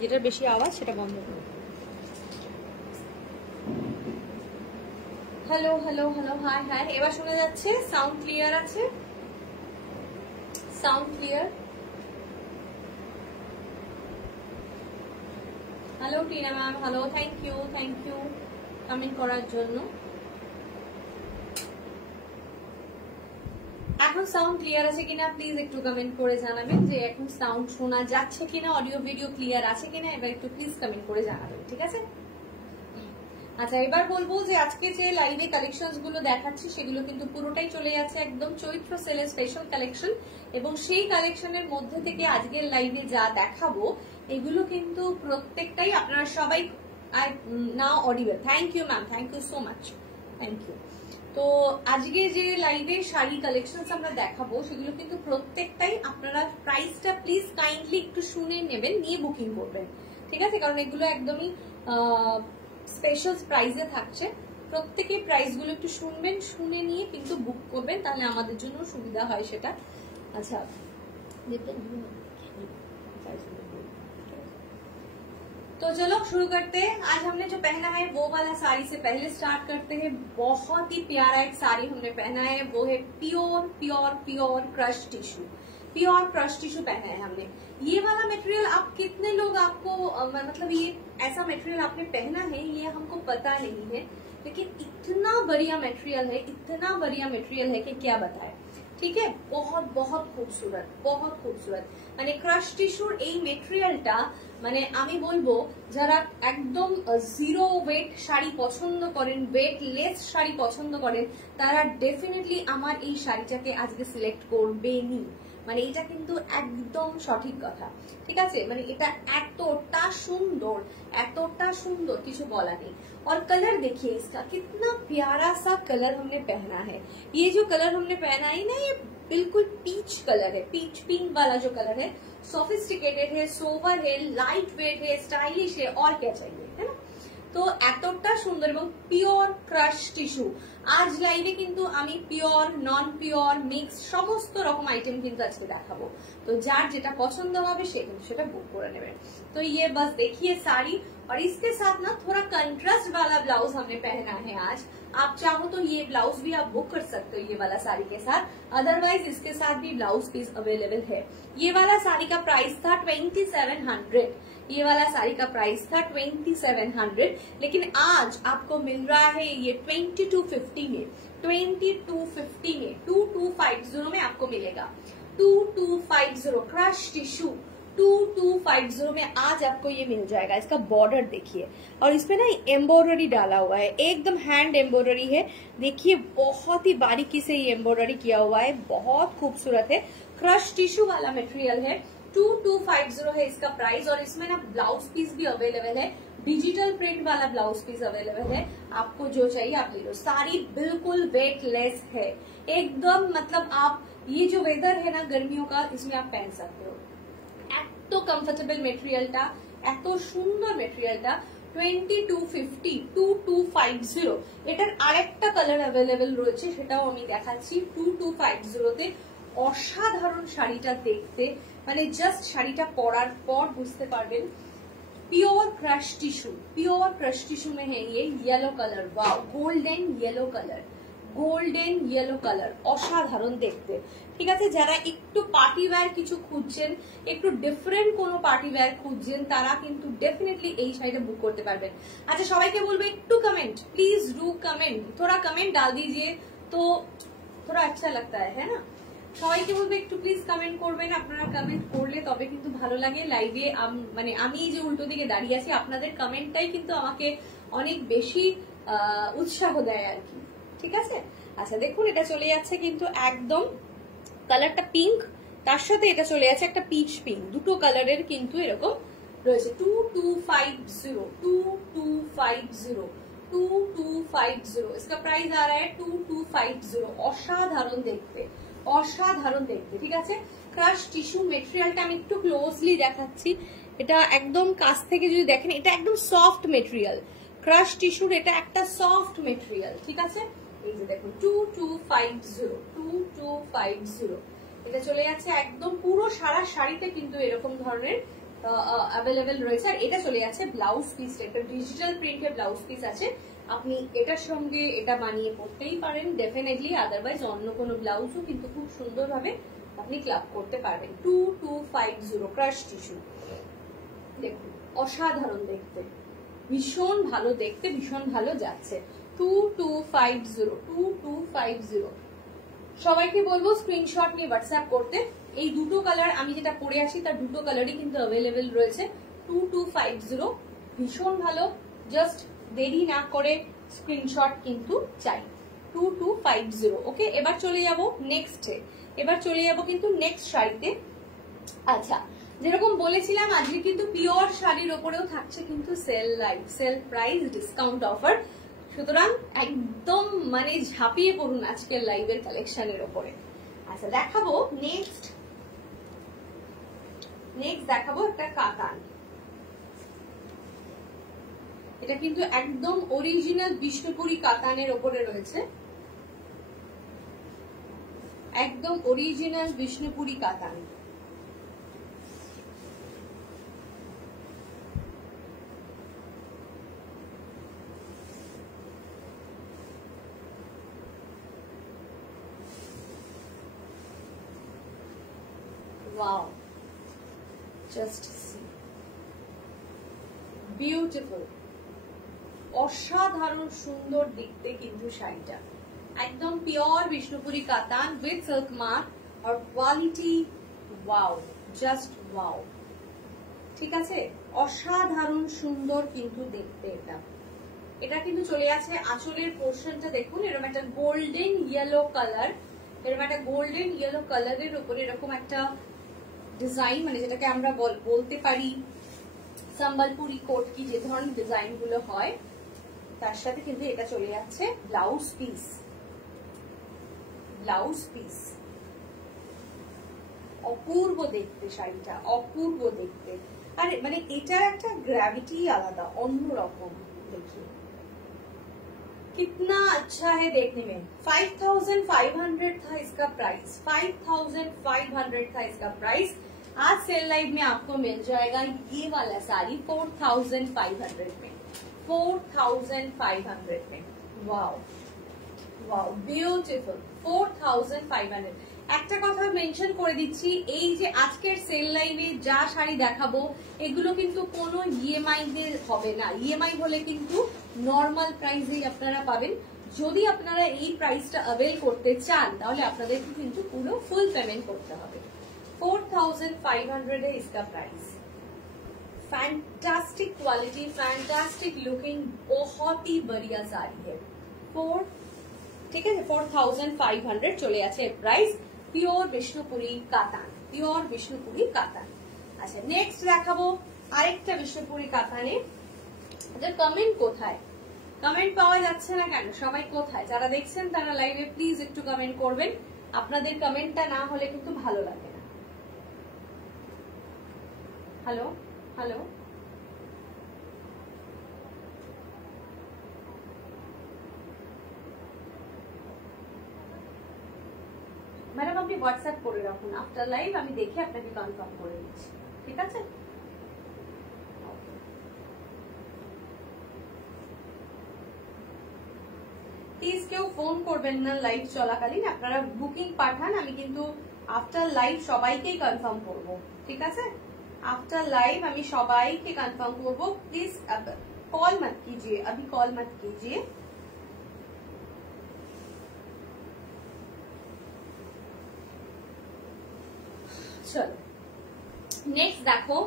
যেটার বেশি আওয়াজ সেটা বন্ধ করো। Hello hello hello, hi hi, এবার শোনা যাচ্ছে? সাউন্ড ক্লিয়ার আছে? Sound clear? Hello Tina ma'am, hello, thank you comment করার জন্য। এখন সাউন্ড ক্লিয়ার আছে কিনা প্লিজ একটু কমেন্ট করে জানাবেন যে এখন সাউন্ড শোনা যাচ্ছে কিনা, অডিও ভিডিও ক্লিয়ার আছে কিনা, এবার একটু প্লিজ কমেন্ট করে জানাবেন, ঠিক আছে? আচ্ছা, এবার বলবো যে আজকে যে লাইভে কালেকশনস গুলো দেখাচ্ছি সেগুলো কিন্তু পুরোটাই চলে যাচ্ছে একদম চৈত্র সেলের স্পেশাল কালেকশন, এবং সেই কালেকশনের মধ্যে থেকে আজকের লাইভে যা দেখাবো এগুলো কিন্তু প্রত্যেকটাই আপনারা সবাই now audible. Thank you ma'am, thank you so much, thank you. তো আজকে যে লাইভে শাড়ি কালেকশনস আমরা দেখাবো সেগুলো কিন্তু প্রত্যেকটাই আপনারা প্রাইসটা প্লিজ কাইন্ডলি একটু শুনে নেবেন, নিয়ে বুকিং করবেন, ঠিক আছে? কারণ এগুলো একদমই স্পেশাল প্রাইসে থাকছে। প্রত্যেকের প্রাইস গুলো একটু শুনবেন, শুনে নিয়ে কিন্তু বুক করবেন, তাহলে আমাদের জন্য সুবিধা হয় সেটা। अच्छा तो चलो शुरू करते हैं। आज हमने जो पहना है वो वाला साड़ी से पहले स्टार्ट करते हैं। बहुत ही प्यारा एक साड़ी हमने पहना है, वो है pure pure pure crush tissue. Pure crush tissue पहना है हमने। ये वाला मटेरियल आप कितने लोग आपको मतलब ये ऐसा मटेरियल आपने पहना है ये हमको पता नहीं है, लेकिन इतना बढ़िया मटेरियल है, इतना बढ़िया मटेरियल है कि क्या बताए, ठीक है? बहुत बहुत खूबसूरत, बहुत खूबसूरत। মানে ক্রাশ টিস্যুর এই মেটেরিয়ালটা মানে আমি বলবো যারা একদম জিরো ওয়েট শাড়ি পছন্দ করেন, ওয়েটলেস শাড়ি পছন্দ করেন, তারা ডেফিনেটলি আমার এই শাড়িটাকে আজকে সিলেক্ট করবেনই। মানে এটা কিন্তু একদম সঠিক কথা, ঠিক আছে? মানে এটা এতটা সুন্দর কিছু বলা নেই। और कलर देखिए इसका कितना प्यारा सा कलर हमने पहना है। ये जो कलर हमने पहना है ना, ये बिल्कुल पीच कलर है, पीच पिंक वाला जो कलर है, सोफिस्टिकेटेड है, सोवर है, लाइट वेट है, स्टाइलिश है, और क्या चाहिए, है ना? तो এতটা সুন্দর এবং পিওর ক্রাশ টিস্যু। আজ লাইভে কিন্তু আমি পিওর, নন পিওর, মিক্স সমস্ত রকম আইটেম কিন্তু আজকে দেখাবো। তো যার যেটা পছন্দ হবে সে কিন্তু সেটা বুক করে নেবে। तो ये बस देखिए साड़ी, और इसके साथ ना थोड़ा कंट्रास्ट वाला ब्लाउज हमने पहना है आज। आप चाहो तो ये ब्लाउज भी आप बुक कर सकते हो ये वाला साड़ी के साथ, अदरवाइज इसके साथ भी ब्लाउज पीस अवेलेबल है। ये वाला साड़ी का प्राइस था 2700, ये वाला साड़ी का प्राइस था 2700, लेकिन आज आपको मिल रहा है ये 2250 में, 2250 में आपको मिलेगा। 2250 क्रश टिश्यू 2250 में आज आपको ये मिल जाएगा। इसका बॉर्डर देखिए, और इसमें ना एम्ब्रॉयडरी डाला हुआ है, एकदम हैंड एम्ब्रॉयडरी है। देखिए बहुत ही बारीकी से ये एम्ब्रॉयडरी किया हुआ है, बहुत खूबसूरत है। क्रश टिश्यू वाला मटेरियल है, 2250 है इसका प्राइस, और इसमें ना ब्लाउज पीस भी अवेलेबल है, डिजिटल प्रिंट वाला ब्लाउज पीस अवेलेबल है। आपको जो चाहिए आप ले लो। साड़ी बिल्कुल वेटलेस है एकदम, मतलब आप ये जो वेदर है ना गर्मियों का, इसमें आप पहन सकते हो। এত কমফোর্টেবল মেটেরিয়ালটা, এত সুন্দর মেটেরিয়ালটা। 2250 এটার আরেকটা কালার অ্যাভেলেবেল রয়েছে, সেটাও আমি দেখাচ্ছি। 2250 অসাধারণ শাড়িটা দেখতে, মানে জাস্ট শাড়িটা পরার পর বুঝতে পারবেন। प्योर क्रश टिश्यू में है ये yellow colour, wow, golden yellow colour অসাধারণ দেখতে, ঠিক আছে? যারা একটু পার্টি ওয়্যার কিছু খুঁজছেন, একটু ডিফারেন্ট কোনো পার্টি ওয়্যার খুঁজছেন, তারা কিন্তু ডেফিনেটলি এই শাড়িটা বুক করতে পারবেন। আচ্ছা, সবাইকে বলবো একটু কমেন্ট, প্লিজ ডু कमेंट, थोड़ा कमेंट डाल दीजिए तो थोड़ा अच्छा लगता है ना? সবাইকে বলবো একটু প্লিজ কমেন্ট করবেন। আপনারা কমেন্ট করলে তবে কিন্তু ভালো লাগে লাইভে। মানে আমি যে উল্টো দিকে দাঁড়িয়ে আছি, আপনাদের কমেন্টটাই কিন্তু আমাকে অনেক বেশি উৎসাহ দেয় আর কি, ঠিক আছে? আচ্ছা দেখুন, এটা চলে যাচ্ছে কিন্তু একদম কালারটা পিঙ্ক, তার সাথে এটা চলে যাচ্ছে একটা পিচ পিঙ্ক, দুটো কালারের কিন্তু এরকম রয়েছে। 2250 इसका प्राइस आ रहा है 2250। অসাধারণ দেখতে, ঠিক আছে? ক্রাশ টিস্যু মেটেরিয়ালটা আমি একটু ক্লোজলি দেখাচ্ছি। এটা একদম কাছ থেকে যদি দেখেন, এটা একদম সফট মেটেরিয়াল। ক্রাশ টিস্যুর এটা একটা সফট মেটেরিয়াল, ঠিক আছে? এই যে দেখুন 2250 এটা চলে যাচ্ছে একদম পুরো সারা শাড়িতে কিন্তু এরকম ধরনের অ্যাভেলেবেল রয়েছে। আর এটা চলে যাচ্ছে ব্লাউজ পিস, একটা ডিজিটাল প্রিন্টের ব্লাউজ পিস আছে। আপনি এটার সঙ্গে এটা বানিয়ে পড়তেই পারেন ডেফিনেটলি, আদারওয়াইজ অন্য কোনো ব্লাউজও কিন্তু খুব সুন্দরভাবে আপনি ক্লাব করতে পারবেন। 2250 ক্রাশ টিস্যু, দেখুন অসাধারণ দেখতে, ভীষণ ভালো দেখতে, ভীষণ ভালো যাচ্ছে। 2250 সবাইকে বলবো স্ক্রিনশট নিয়ে হোয়াটসঅ্যাপ করতে। এই দুটো কালার আমি যেটা পরে আসি তার দুটো কালারই কিন্তু অ্যাভেলেবেল রয়েছে। 2250 ভীষণ ভালো, জাস্ট দেরি না করে স্ক্রিনশট কিন্তু চাই। 2250 ওকে। এবার চলে যাব নেক্সটে, এবার চলে যাব কিন্তু নেক্সট শাড়িতে। আচ্ছা, যেরকম বলেছিলাম আজকে কিন্তু পিওর শাড়ির ওপরেও থাকছে কিন্তু sale live, sale price discount offer. সুতরাং একদম মানে ঝাঁপিয়ে পড়ুন আজকের লাইভের কালেকশনের ওপরে। আচ্ছা দেখাবো নেক্সট দেখাবো একটা কাতান। এটা কিন্তু একদম অরিজিনাল বিষ্ণুপুরি কাতানের ওপরে রয়েছে, একদম অরিজিনাল বিষ্ণুপুরি কাতান। Wow, just see, beautiful, অসাধারণ সুন্দর দেখতে কিন্তু শাড়িটা, একদম pure Bishnupuri katan with silk mark আর কোয়ালিটি ওয়াও, জাস্ট ওয়াও। ঠিক আছে, অসাধারণ সুন্দর কিন্তু দেখতে এটা। এটা কিন্তু চলে আছে আঁচলের পোর্শনটা, দেখুন এরকম একটা গোল্ডেন ইয়েলো কালার, এরকম একটা গোল্ডেন ইয়েলো কালারের উপরে এরকম একটা ডিজাইন, মানে যেটাকে আমরা বলতে পারি সম্বলপুরি কোট কি যে ধরনের ডিজাইন গুলো হয়, তার সাথে কিন্তু এটা চলে যাচ্ছে ব্লাউজ পিস। ব্লাউজ পিস অপূর্ব দেখতে শাড়িটা, অপূর্ব দেখতে। আর মানে এটার একটা গ্র্যাভিটি আলাদা, অন্যরকম। देखिए कितना अच्छा है देखने में। 5500 था इसका प्राइस, 5500 था इसका प्राइस। आज सेल लाइव में आपको मिल जाएगा ये वाला साड़ी 4500 में, 4500 में। Wow wow beautiful, 4500। একটা কথা মেনশন করে দিচ্ছি, এই যে আজকের সেল লাইভে যা শাড়ি দেখাবো এগুলো কিন্তু কোনো ইএমআই দের হবে না। ইএমআই হলে কিন্তু নর্মাল প্রাইসেই আপনারা পাবেন। যদি আপনারা এই প্রাইসটা অ্যাভেল করতে চান তাহলে আপনাদেরকে কিন্তু পুরো ফুল পেমেন্ট করতে হবে। 4500 है इसका price. Fantastic quality, fantastic looking, बहुत ही बढ़िया साड़ी है। ठीक है 4500 চলে আছে প্রাইস। পিওর বিষ্ণুপুরি কাতান, পিওর বিষ্ণুপুরি কাতান। আচ্ছা নেক্সট দেখাবো আরেকটা বিষ্ণুপুরি কাতানে। কমেন্ট কোথায়, কমেন্ট পাওয়া যাচ্ছে না কেন? সবাই কোথায়? যারা দেখছেন তারা লাইভে প্লিজ একটু কমেন্ট করবেন, আপনাদের কমেন্টটা না হলে কিন্তু ভালো লাগে না। হ্যালো হ্যালো ম্যাডাম আপনি হোয়াটসঅ্যাপ করে রাখুন, আফটার লাইভ আমি দেখে আপনাকে কনফার্ম করে দিচ্ছি, ঠিক আছে? প্লিজ কেউ ফোন করবেন না লাইভ চলাকালীন, আপনারা বুকিং পাঠান, আমি কিন্তু আফটার লাইভ সবাইকেই কনফার্ম করব, ঠিক আছে? आफ्टर लाइव আমি সবাইকে কনফার্ম করব। প্লিজ कॉल मत कीजिए, अभी कॉल मत कीजिए। চলো নেক্সট দেখো,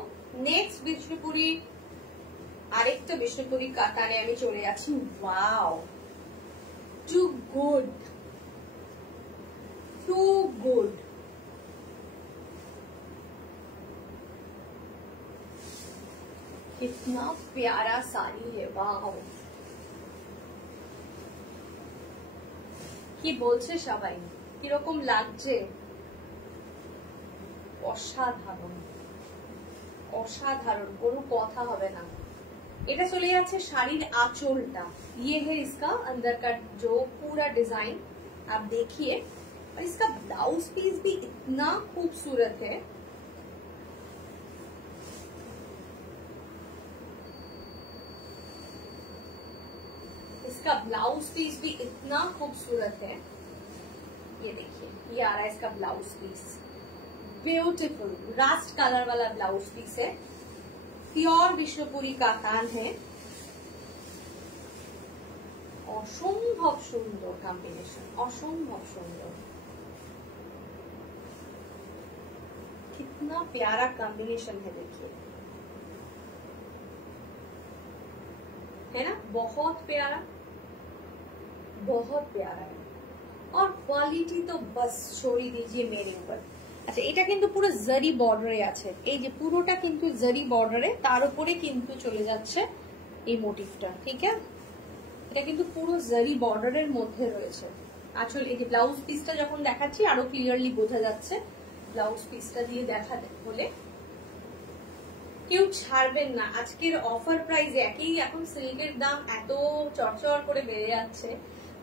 নেক্সট বিষ্ণুপুরি আরেকটা বিষ্ণুপুরি কাতানে আমি চলে যাচ্ছি। Wow, too good, too good. कितना प्यारा साड़ी है, वाओ। কি বলছে সবাই, কিরকম লাগছে? অসাধারণ, অসাধারণ, কোনো কথা হবে না। এটা চলে যাচ্ছে শাড়ির আঁচলটা। ये है इसका अंदर का जो पूरा डिजाइन, आप देखिए। और इसका ब्लाउज पीस भी इतना खूबसूरत है। इसका ब्लाउज पीस भी इतना खूबसूरत है, ये देखिए, ये आ रहा है इसका blouse piece, beautiful rust colour वाला ब्लाउज पीस है, प्योर विष्णुपुरी कातान है, অসম্ভব সুন্দর কম্বিনেশন, অসম্ভব সুন্দর, कितना प्यारा कॉम्बिनेशन है, देखिए है ना, बहुत प्यारा, बहुत प्यारा है। और क्वालिटी तो बस छोड़ दीजिए मेरे ऊपर। আচ্ছা, এটা কিন্তু পুরো জারি বর্ডারে আছে, এই যে পুরোটা কিন্তু জারি বর্ডারে, তার উপরে কিন্তু চলে যাচ্ছে এই মোটিভটা, ঠিক আছে, এটা কিন্তু পুরো জারি বর্ডারের মধ্যে রয়েছে। আসলে এই যে ব্লাউজ পিসটা যখন দেখাচ্ছি আরো ক্লিয়ারলি বোঝা যাচ্ছে, ব্লাউজ পিসটা দিয়ে দেখা হলে কেউ ছাড়বেন না। আজকের অফার প্রাইস একই, এখন সিল্কের দাম এত চড়চড় করে বেড়ে যাচ্ছে,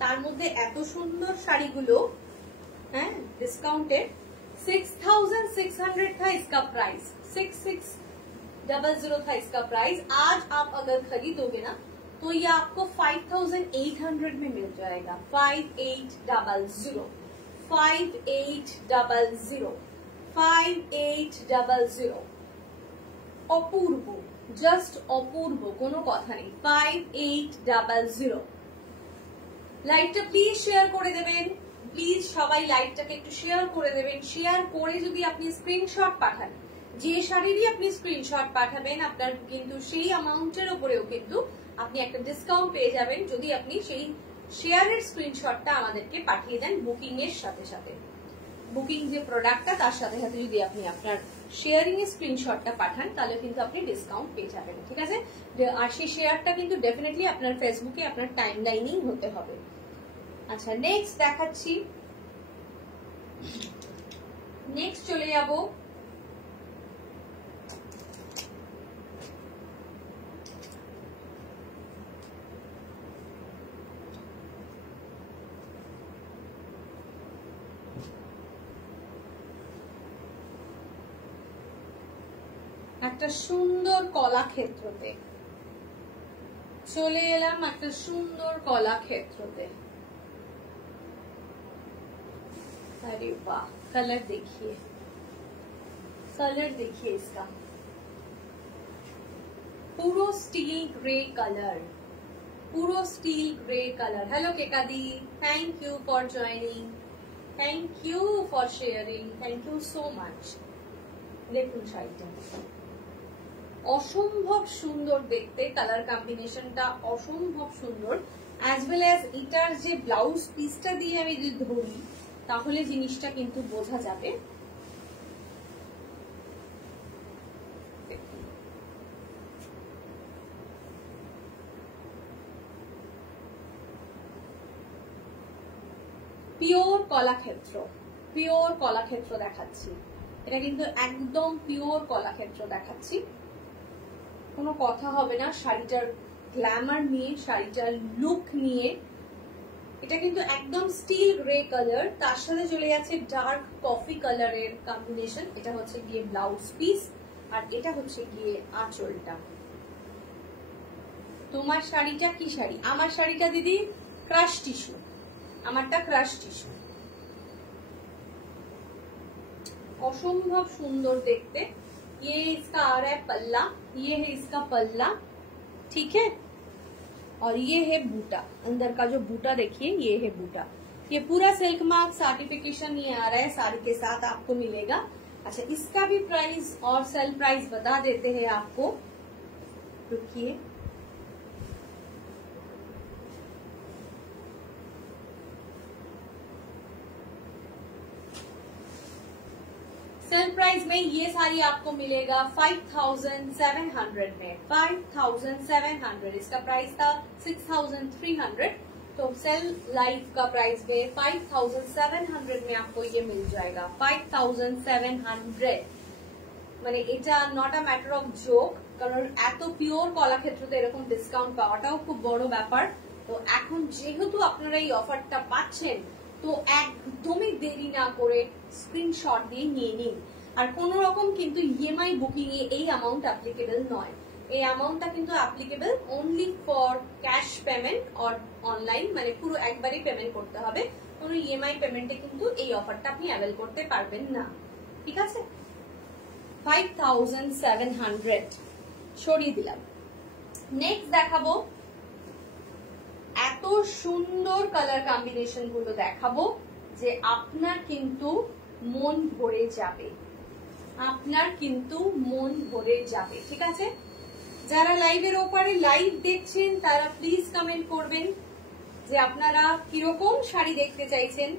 তার মধ্যে এত সুন্দর শাড়িগুলো, হ্যাঁ, ডিসকাউন্টে 6600 था इसका प्राइस, 6600 था इसका प्राइस। आज आप अगर खरीदोगे ना तो ये आपको 5800 में मिल जाएगा, 5800, 5800, 5800। অপূর্ব, জাস্ট অপূর্ব, কোনো কথা নেই, 5800। লাইভটা প্লিজ শেয়ার করে দেবেন, প্লিজ সবাই লাইভটাকে একটু শেয়ার করে দেবেন। শেয়ার করে যদি আপনি স্ক্রিনশট পাঠান, যে শাড়িরই আপনি স্ক্রিনশট পাঠাবেন, আপনার কিন্তু সেই অ্যামাউন্টের উপরেও কিন্তু আপনি একটা ডিসকাউন্ট পেয়ে যাবেন, যদি আপনি সেই শেয়ারের স্ক্রিনশটটা আমাদেরকে পাঠিয়ে দেন বুকিং এর সাথে সাথে। বুকিং যে প্রোডাক্টটা তার সাথে সাথে যদি আপনি আপনার শেয়ারিং এর স্ক্রিনশটটা পাঠান, তাহলে কিন্তু আপনি ডিসকাউন্ট পেয়ে যাবেন, ঠিক আছে। আর সেই শেয়ারটা কিন্তু ডেফিনেটলি আপনার ফেসবুকে আপনার টাইম লাইনেই হতে হবে। আচ্ছা, নেক্সট দেখাচ্ছি, নেক্সট চলে যাব একটা সুন্দর কলাক্ষেত্রতে, চলে এলাম একটা সুন্দর কলাক্ষেত্রতে। अरे वाह, कलर देखिए, कलर देखिए इसका, पूरो स्टील ग्रे कलर, पूरो स्टील ग्रे कलर। हेलो केकादी, thank you for joining, thank you for sharing, thank you so much. দেখুন শাড়িটা অসম্ভব সুন্দর দেখতে, কালার কম্বিনেশনটা অসম্ভব সুন্দর, অ্যাজ ওয়েল অ্যাজ এটার যে ব্লাউজ পিসটা দিয়ে আমি যদি ধরি তাহলে জিনিসটা কিন্তু বোঝা যাবে। পিওর কলাক্ষেত্র, পিওর কলাক্ষেত্র দেখাচ্ছি, এটা কিন্তু একদম পিওর কলাক্ষেত্র দেখাচ্ছি, কোনো কথা হবে না শাড়িটার গ্ল্যামার নিয়ে, শাড়িটার লুক নিয়ে। এটা কিন্তু একদম স্টিল গ্রে কালার, তার সাথে চলে যাচ্ছে ডার্ক কফি কালারের কম্বিনেশন। এটা হচ্ছে গিয়ে ব্লাউজ পিস, আর এটা হচ্ছে গিয়ে আঁচলটা। তোমার শাড়িটা কি শাড়ি? আমার শাড়িটা দিদি ক্রাশ টিস্যু, আমারটা ক্রাশ টিস্যু, असंभव सुंदर देखते। ये इसका आ रहा है पल्ला, ये है इसका पल्ला, ठीक है, और ये है बूटा, अंदर का जो बूटा देखिए, ये है बूटा। ये पूरा सिल्क मार्क सर्टिफिकेशन ये आ रहा है, साड़ी के साथ आपको मिलेगा। अच्छा, इसका भी प्राइस और सेल प्राइस बता देते हैं आपको, रुकिए। सेल प्राइस में ये साड़ी आपको मिलेगा 5700 में, 5700। इसका प्राइस था 6300, तो सेल लाइफ का प्राइस में 5700 में आपको ये मिल जाएगा। 5700 মানে এটা not a matter of joke, কারণ এত পিওর কলাক্ষেত্রতে এরকম ডিসকাউন্ট পাওয়াটাও খুব বড় ব্যাপার। তো এখন যেহেতু আপনারা এই অফারটা পাচ্ছেন, তো একদমই দেরি না করে স্ক্রিনশট দিয়ে নিয়ে নিন। আর কোন রকম কিন্তু ইএমআই বুকিং এ এই অ্যামাউন্ট অ্যাপ্লিকেবল নয়, এই অ্যামাউন্টটা কিন্তু applicable only for cash payment or online, মানে পুরো একবারই পেমেন্ট করতে হবে, কোনো ইএমআই পেমেন্টে কিন্তু এই অফারটা আপনি অ্যাভেল করতে পারবেন না। ঠিক আছে, 5700 সরিয়ে দিলাম। নেক্সট দেখাবো, এত সুন্দর কালার কম্বিনেশন গুলো দেখাবো যে আপনার কিন্তু মন ভরে যাবে, আপনার কিন্তু মন ভরে যাবে। ঠিক আছে, যারা লাইভের ওপারে লাইভ দেখছেন তারা প্লিজ কমেন্ট করবেন যে আপনারা কিরকম শাড়ি দেখতে চাইছেন,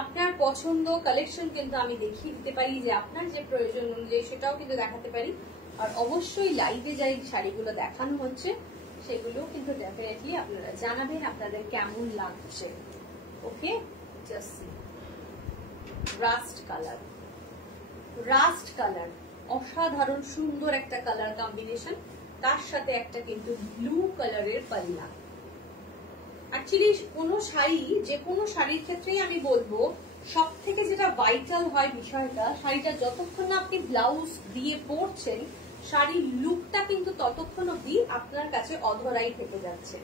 আপনার পছন্দ কালেকশন কিন্তু আমি দেখিয়ে দিতে পারি, যে আপনার যে প্রয়োজন অনুযায়ী সেটাও কিন্তু দেখাতে পারি। আর অবশ্যই লাইভে যাই শাড়িগুলো দেখানো হচ্ছে সেগুলো কিন্তু ডেফিনেটলি আপনারা জানাবেন আপনাদের কেমন লাগছে। Okay, just see rust colour, rust colour অসাধারণ সুন্দর একটা কালার কম্বিনেশন, তার সাথে একটা কিন্তু ব্লু কালারের পাল্লা। অ্যাকচুয়ালি কোনো শাড়ি, যে কোনো শাড়ির ক্ষেত্রেই আমি বলবো সব থেকে যেটা ভাইটাল হয় বিষয়টা, শাড়িটা যতক্ষণ না আপনি ব্লাউজ দিয়ে পরছেন শাড়ির লুকটা কিন্তু ততক্ষণ অব্দি আপনার কাছে অধরাই থেকে যাচ্ছে।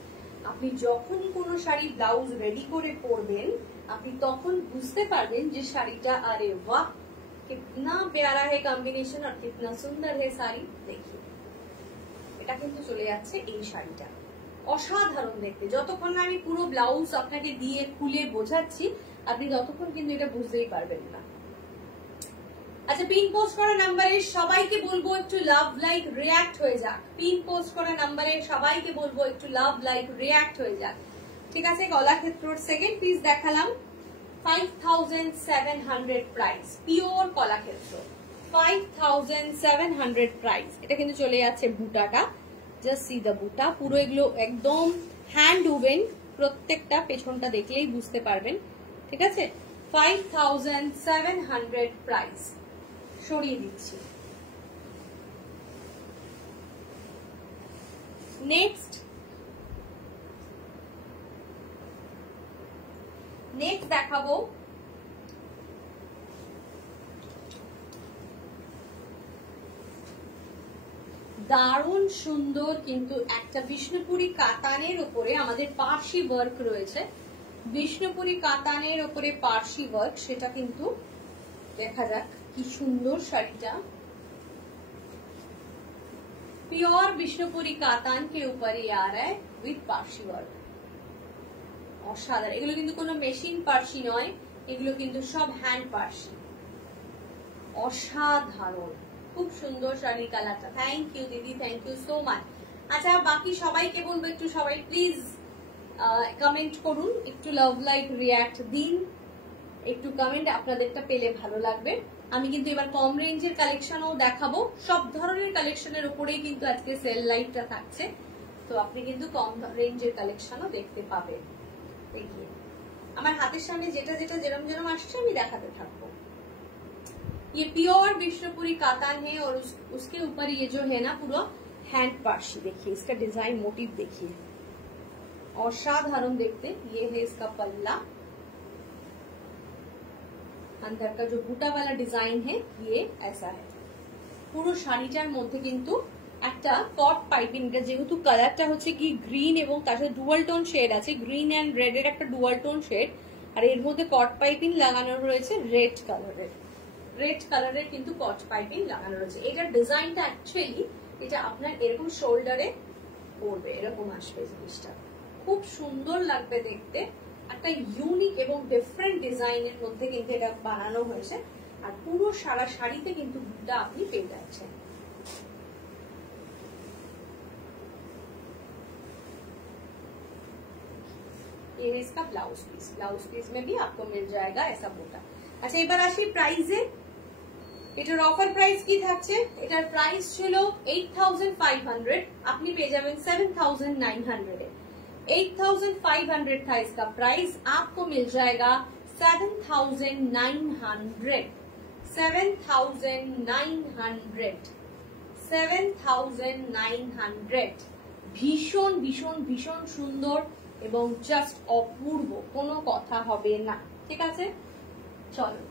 আপনি যখনই কোনো শাড়ি ব্লাউজ রেডি করে পরবেন আপনি তখন বুঝতে পারবেন যে শাড়িটা আরে বাহ कितना प्यारा है कॉम्बिनेशन और कितना सुंदर है শাড়ি। देखिए এটা কিন্তু চলে যাচ্ছে এই শাড়িটা, অসাধারণ দেখতে। যতক্ষণ না আমি পুরো ব্লাউজ আপনাকে দিয়ে খুলে বোঝাচ্ছি আপনি ততক্ষণ কিন্তু এটা বুঝতেই পারবেন না। আচ্ছা, পিন পোস্ট করা নাম্বারে সবাইকে বলবো একটু লাভ লাইক রিঅ্যাক্ট হয়ে যাক। পিন পোস্ট করা নাম্বারে সবাইকে বলবো একটু লাভ লাইক রিঅ্যাক্ট হয়ে যাক। ঠিক আছে, কলাক্ষেত্রর সেকেন্ড পিস দেখালাম, 5700 প্রাইস, পিওর কলাক্ষেত্র, 5700 প্রাইস। এটা কিন্তু চলে যাচ্ছে বুটাটা, জাস্ট সি দ্য বুটা, পুরো এগুলো একদম হ্যান্ড উবেন, প্রত্যেকটা পেছনটা দেখলেই বুঝতে পারবেন। ঠিক আছে, 5700 প্রাইস, সরিয়ে দিচ্ছি। নেক্সট দেখাবো দারুণ সুন্দর কিন্তু একটা বিষ্ণুপুরি কাতানের উপরে আমাদের পার্সি ওয়ার্ক রয়েছে, বিষ্ণুপুরি কাতানের উপরে পার্সি ওয়ার্ক, সেটা কিন্তু দেখা যাক কি সুন্দর শাড়িটা। प्योर বিষ্ণুপুরি কাতান के ऊपर ही आ रहा है विथ पार्सी वर्क। অসাধারণ, এগুলো কিন্তু কোনো মেশিন পার্সি নয়, এগুলো কিন্তু সব হ্যান্ড পার্সি, অসাধারণ, খুব সুন্দর শাড়ি কালারটা। থ্যাংক ইউ দিদি, থ্যাংক ইউ সো মাচ। আচ্ছা, বাকি সবাইকে বলবো একটু সবাই প্লিজ কমেন্ট করুন, একটু লাভ লাইক রিঅ্যাক্ট দিন, একটু কমেন্ট আপনাদেরটা পেলে ভালো লাগবে। আমি কিন্তু এবার কম রেঞ্জের কালেকশনও দেখাবো, সব ধরনের কালেকশনের উপরেই কিন্তু আজকে সেল লাইভটা থাকছে, তো আপনি কিন্তু কম রেঞ্জের কালেকশনও দেখতে পাবেন। देखिए আমার হাতের সামনে যেটা যেটা যেরকম যেরকম আসছে আমি দেখাতে থাকবো। ये प्योर विष्णुपुरी कातान है और उसके ऊपर ये जो है ना पूरा हैंड पार्सी, देखिए इसका डिजाइन मोटिव देखिए, असाधारण देखते। ये है इसका पल्ला, अंदर का जो बूटा वाला डिजाइन है ये ऐसा है। পুরো শাড়িটার মধ্যে কিন্তু একটা কট পাইপিং, যেহেতু কালারটা হচ্ছে কি গ্রিন এবং তার সাথে ডুয়াল টোন শেড আছে, গ্রিন এন্ড রেড এর একটা ডুয়াল টোন শেড, আর এর মধ্যে কট পাইপিং লাগানো রয়েছে রেড কালারের কিন্তু কট পাইপিং লাগানো রয়েছে। এটার ডিজাইনটা অ্যাকচুয়ালি এটা আপনার এরকম শোল্ডারে পড়বে, এরকম আসবে জিনিসটা, খুব সুন্দর লাগবে দেখতে, একটা ইউনিক এবং ডিফারেন্ট ডিজাইনের মধ্যে কিন্তু এটা বানানো হয়েছে। আর পুরো সারা শাড়িতে কিন্তু বুটা আপনি পেয়ে যাচ্ছেন। ये है इसका ब्लाउज पीस में भी आपको मिल जाएगा ऐसा बुटा। अच्छा, এবার আসি প্রাইসে। এটার অফার প্রাইস কি থাকছে? এটার প্রাইস ছিল 8500, আপনি পেয়ে যাবেন 7900 এ। 8500 था इसका प्राइस, आपको मिल जाएगा 7900। 7900 ভীষণ ভীষণ ভীষণ সুন্দর এবং জাস্ট অপূর্ব, কোনো কথা হবে না। ঠিক আছে, চলো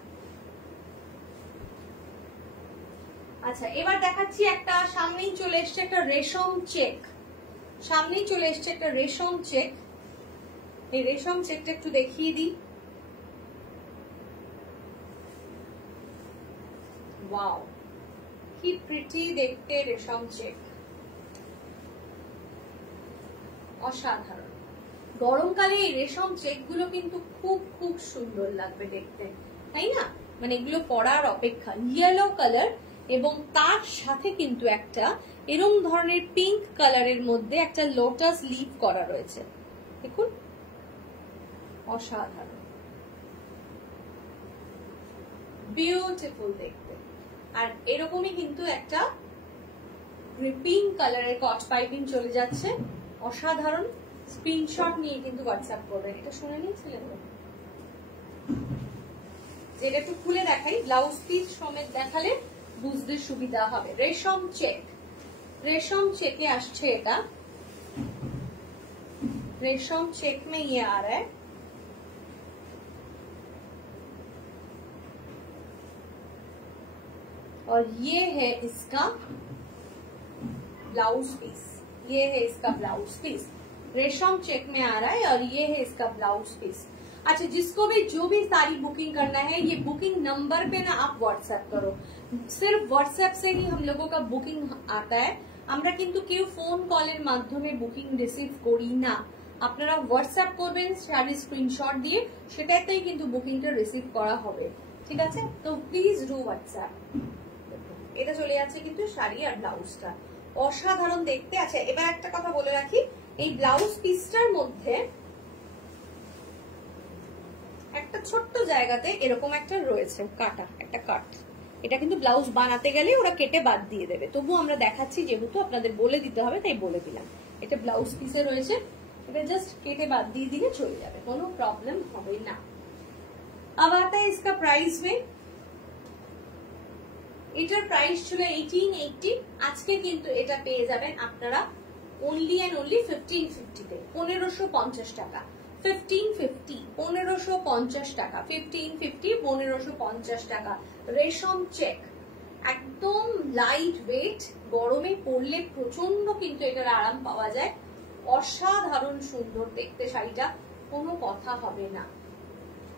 আচ্ছা এবার দেখাচ্ছি একটা, সামনেই চলে এসছে একটা রেশম চেক, সামনেই চলে এসছে একটা রেশম চেক। এই রেশম চেকটা একটু দেখিয়ে দিই। ওয়াও কি প্রিটি দেখতে রেশম চেক, অসাধারণ। গরমকালে এই রেশম চেক গুলো কিন্তু খুব খুব সুন্দর লাগবে দেখতে, তাই না? মানে এগুলো পরার অপেক্ষা। ইয়েলো কালার এবং তার সাথে কিন্তু একটা এরকম ধরনের পিঙ্ক কালারের মধ্যে একটা লোটাস লিভ করা রয়েছে, দেখুন অসাধারণ, বিউটিফুল দেখতে। আর এরকমই কিন্তু একটা পিঙ্ক কালারের কট পাইপিং চলে যাচ্ছে, অসাধারণ। স্ক্রিনশট নিয়ে কিন্তু হোয়াটসঅ্যাপ করবেন। এটা শুনে নিয়েছিলেন, যেটা একটু খুলে দেখাই, ব্লাউজ পিস সমেত দেখালে বুঝতে সুবিধা হবে। রেশম চেক, रेशम चेक के আসছে এটা, रेशम चेक में ये आ रहा है। और ये है इसका ब्लाउज पीस, ये है इसका ब्लाउज पीस, रेशम चेक में आ रहा है और ये है इसका ब्लाउज पीस। अच्छा, जिसको भी जो भी सारी बुकिंग करना है, ये बुकिंग नंबर पे ना आप व्हाट्सएप करो। सिर्फ व्हाट्सएप से ही हम लोगों का बुकिंग आता है, আমরা কিন্তু কেউ ফোন কলের মাধ্যমে বুকিং রিসিভ করি না। আপনারা হোয়াটসঅ্যাপ করবেন শাড়ির স্ক্রিনশট দিয়ে, সেটাতেই কিন্তু বুকিংটা রিসিভ করা হবে, ঠিক আছে? তো প্লিজ ডু হোয়াটসঅ্যাপ। এটা চলে যাচ্ছে কিন্তু শাড়ি আর ব্লাউজটা অসাধারণ দেখতে। আচ্ছা, এবার একটা কথা বলে রাখি, এই ব্লাউজ পিসটার মধ্যে একটা ছোট্ট জায়গাতে এরকম একটা রয়েছে কাটা, একটা কাট, এটা কিন্তু ব্লাউজ বানাতে গেলে ওরা কেটে বাদ দিয়ে দেবে, তবু আমরা দেখাচ্ছি যেহেতু আপনাদের বলে দিতে হবে তাই বলে দিলাম। এটা ব্লাউজ পিসে রয়েছে, এটা জাস্ট কেটে বাদ দিয়ে দিলে চলে যাবে, কোনো প্রবলেম হবে না। अब आता है इसका प्राइस में, এটার প্রাইস ছিল 1880, আজকে কিন্তু এটা পেয়ে যাবেন আপনারা অনলি এন্ড অনলি 1550 তে, 1550 টাকা। 1550, 1550 টাকা, 1550, 1550 টাকা। রেশম চেক, একদম লাইট ওয়েট, গরমে পরলে প্রচন্ড কিন্তু এটার আরাম পাওয়া যায়, অসাধারণ সুন্দর দেখতে শাড়িটা, কোনো কথা হবে না।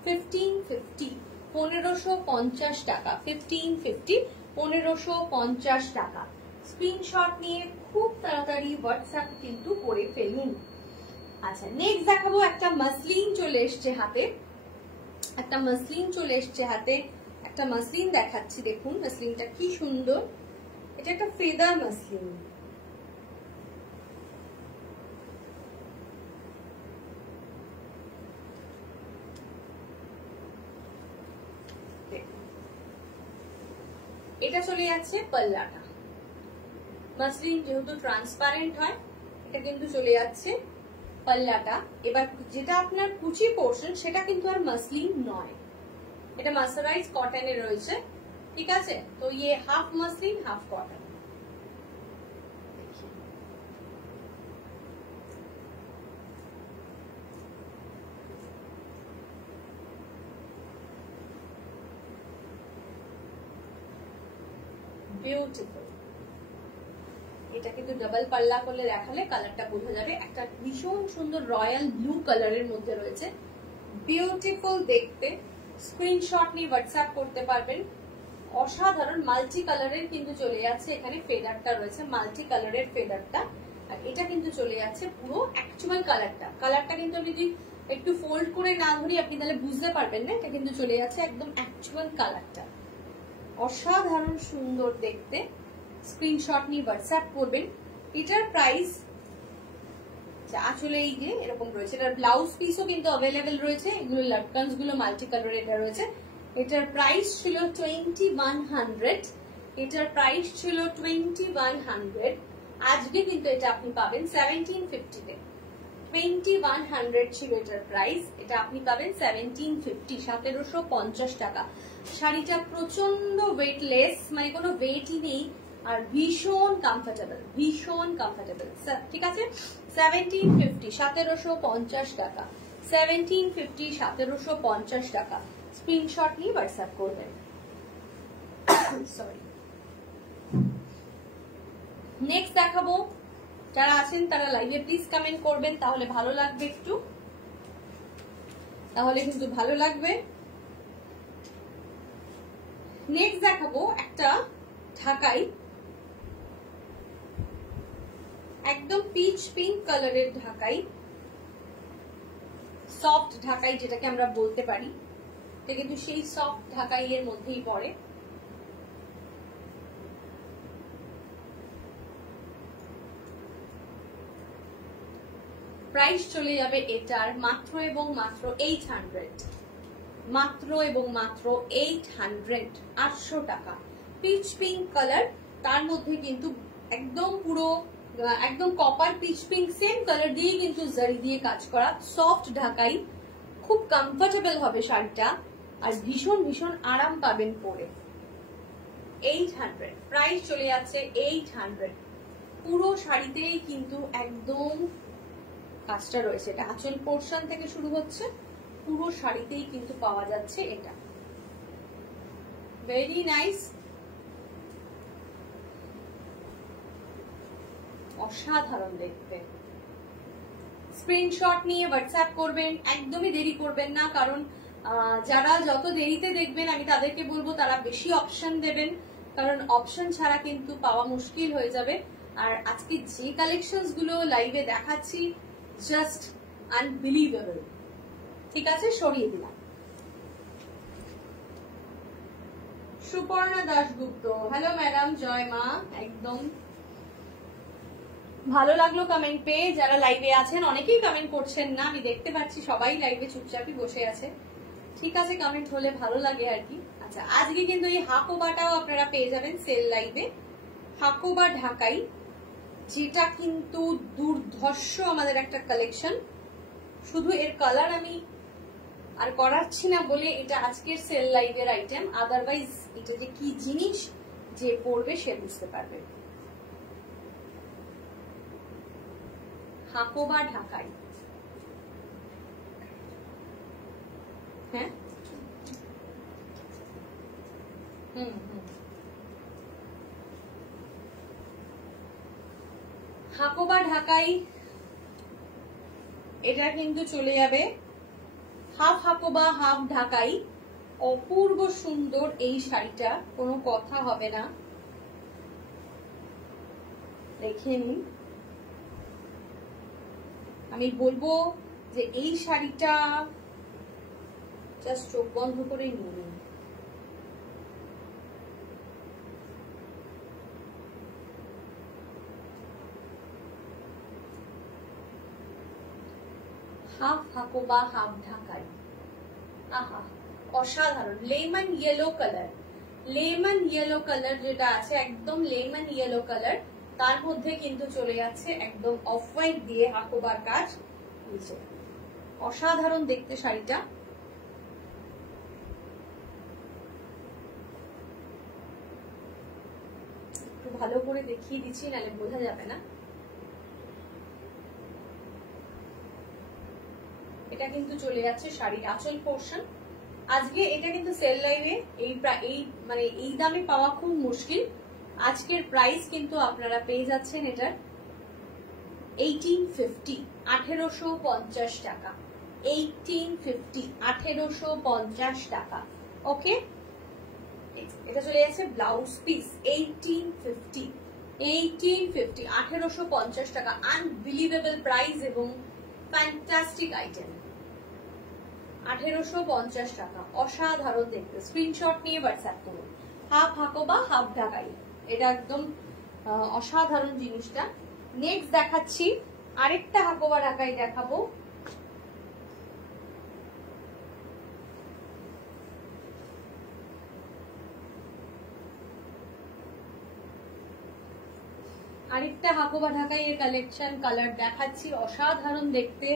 1550, 1550 টাকা, 1550, 1550 টাকা। স্ক্রিনশট নিয়ে খুব তাড়াতাড়ি হোয়াটসঅ্যাপ কিন্তু করে ফেলুন। আচ্ছা, নেক্সট দেখাবো একটা মাসলিন চলে এসছে হাতে, একটা মাসলিন চলে এসছে হাতে, একটা মাসলিন দেখাচ্ছি, দেখুন মাসলিনটা কি সুন্দর, এটা একটা ফেদার মাসলিন। এটা চলে যাচ্ছে পাল্লাটা, মাসলিন যেহেতু ট্রান্সপারেন্ট হয়, এটা কিন্তু চলে যাচ্ছে পাল্লাটা। এবার যেটা আপনার কুচি পোর্শন সেটা কিন্তু আর মাসলিন নয়, এটা মার্সারাইজ কটনের রয়েছে, ঠিক আছে? তো ये half muslin half cotton. Beautiful, এটা কিন্তু ডাবল পাল্লা করলে দেখালে কালারটা বোঝা যাবে, একটা ভীষণ সুন্দর রয়্যাল ব্লু কালারের মধ্যে রয়েছে, বিউটিফুল দেখতে। স্ক্রিনশট নিয়ে হোয়াটসঅ্যাপ করতে পারবেন, অসাধারণ। মাল্টি কালারের কিন্তু চলে যাচ্ছে, এখানে ফেদারটা রয়েছে মাল্টি কালারের ফেদারটা, আর এটা কিন্তু চলে যাচ্ছে পুরো অ্যাকচুয়াল কালারটা। কালারটা কিন্তু আমি যদি একটু ফোল্ড করে না ধরি আপনি তাহলে বুঝতে পারবেন না, এটা কিন্তু চলে যাচ্ছে একদম অ্যাকচুয়াল কালারটা, অসাধারণ সুন্দর দেখতে। স্ক্রিনশট নিয়ে হোয়াটসঅ্যাপ করবেন। এটার প্রাইস আসলে এই যে এরকম রয়েছে, এটার ব্লাউজ পিসও কিন্তু অ্যাভেলেবেল রয়েছে, এগুলো লাটকানস গুলো মাল্টি কালারের এটা রয়েছে। এটার প্রাইস ছিল 2100, এটার প্রাইস ছিল 2100, আজকে কিন্তু এটা আপনি পাবেন 1750 তে। 2100 ছিল এটার প্রাইস, এটা আপনি পাবেন 1750, 1750 টাকা। শাড়িটা প্রচন্ড ওয়েটলেস, মানে কোনো ওয়েটই নেই, আর ভীষণ কমফোর্টেবল, ভীষণ কমফোর্টেবল, ঠিক আছে? 1750, 1750 টাকা, 1750, 1750 টাকা। স্ক্রিনশট নিয়ে হোয়াটসঅ্যাপ করবেন। সরি। নেক্সট দেখাবো, যারা আছেন তারা লাইভে প্লিজ কমেন্ট করবেন, তাহলে ভালো লাগবে, একটু তাহলে কিন্তু ভালো লাগবে। নেক্সট দেখাবো একটা ঢাকাই, একদম পিচ পিঙ্ক কালারের ঢাকাই, সফট ঢাকাই যেটাকে আমরা বলতে পারি, এটা কিন্তু সেই সফট ঢাকাই এর মধ্যেই পড়ে। প্রাইস চলে যাবে এটার মাত্র এবং মাত্র 800, মাত্র এবং মাত্র 800, 800 টাকা। পিচ পিঙ্ক কালার, তার মধ্যে কিন্তু একদম পুরো একদম copper pitch pink same colour দিয়ে কিন্তু জারি দিয়ে কাজ করা, সফট ঢাকাই, খুব কমফোর্টেবল হবে শাড়িটা, আর ভীষণ ভীষণ আরাম পাবেন পরে। 800 প্রাইস চলে যাচ্ছে 800। পুরো শাড়িতেই কিন্তু একদম কাজটা রয়েছে, এটা আঁচল পোর্শন থেকে শুরু হচ্ছে, পুরো শাড়িতেই কিন্তু পাওয়া যাচ্ছে এটা। ভেরি নাইস, অসাধারণ দেখতে। স্ক্রিনশট নিয়ে হোয়াটসঅ্যাপ করবেন, একদমই দেরি করবেন না, কারণ যারা যত দেরিতে দেখবেন আমি তাদেরকে বলবো তারা বেশি অপশন দেবেন, কারণ অপশন ছাড়া কিন্তু পাওয়া মুশকিল হয়ে যাবে। আর আজকে যে কালেকশনস গুলো লাইভে দেখাচ্ছি জাস্ট আনবিলিভেবল। ঠিক আছে, সরিয়ে দিলাম। সুপর্ণা দাশগুপ্ত, হ্যালো ম্যাডাম, জয় মা। একদম ভালো লাগলো কমেন্ট পেয়ে, যারা লাইভে আছেন অনেকেই কমেন্ট করছেন না, আমি দেখতে পাচ্ছি সবাই লাইভে চুপচাপই বসে আছে। ঠিক আছে, কমেন্ট হলে ভালো লাগে আর কি। আচ্ছা, আজকে কিন্তু এই হাকোবাটাও আপনারা পেয়ে যাবেন সেল লাইভে, হাকোবা ঢাকাই, যেটা কিন্তু দুর্ধর্ষ আমাদের একটা কালেকশন। শুধু এর কালার আমি আর করাচ্ছি না বলে এটা আজকের সেল লাইভের আইটেম, আদারওয়াইজ এটা যে কি জিনিস যে পড়বে সে বুঝতে পারবে। হাকোবা ঢাকাই, হ্যাঁ হাকোবা ঢাকাই, এটা কিন্তু চলে যাবে হাফ হাকোবা হাফ ঢাকাই। অপূর্ব সুন্দর এই শাড়িটা, কোনো কথা হবে না, দেখে নিন। আমি বলবো যে এই শাড়িটা জাস্ট চোখ বন্ধ করে নিয়ে নিন। হাফ হাকোবা হাফ ঢাকাই, আহা অসাধারণ। Lemon yellow colour, lemon yellow colour যেটা আছে, একদম লেমন ইয়েলো কালার, তার মধ্যে কিন্তু চলে যাচ্ছে একদম অফ হোয়াইট দিয়ে হাকোবার কাজ নিচে। অসাধারণ দেখতে শাড়িটা। একটু ভালো করে দেখিয়ে দিচ্ছি, নাহলে বোঝা যাবে না। এটা কিন্তু চলে যাচ্ছে শাড়ির আঁচল পোর্শন। আজকে এটা কিন্তু সেল লাইভে এই দামে পাওয়া খুব মুশকিল। আজকের প্রাইস কিন্তু আপনারা পেয়ে যাচ্ছেন এটার 1850, 1850 টাকা, 1850, 1850 টাকা। ওকে, এটা চলে যাচ্ছে ব্লাউজ পিস, 1850, 1850 টাকা। আনবিলিভেবল প্রাইস এবং ফ্যান্টাস্টিক আইটেম। 1850 টাকা, অসাধারণ দেখতে। স্ক্রিনশট নিয়ে হোয়াটসঅ্যাপ করুন। হাফ হাকোবা হাফ ঢাকাই, এটা একদম অসাধারণ জিনিসটা। নেক্সট দেখাচ্ছি আরেকটা হাকোবা ঢাকাই দেখাবো। আরেকটা হাকোবা ঢাকাই এর কালেকশন, কালার দেখাচ্ছি, অসাধারণ দেখতে,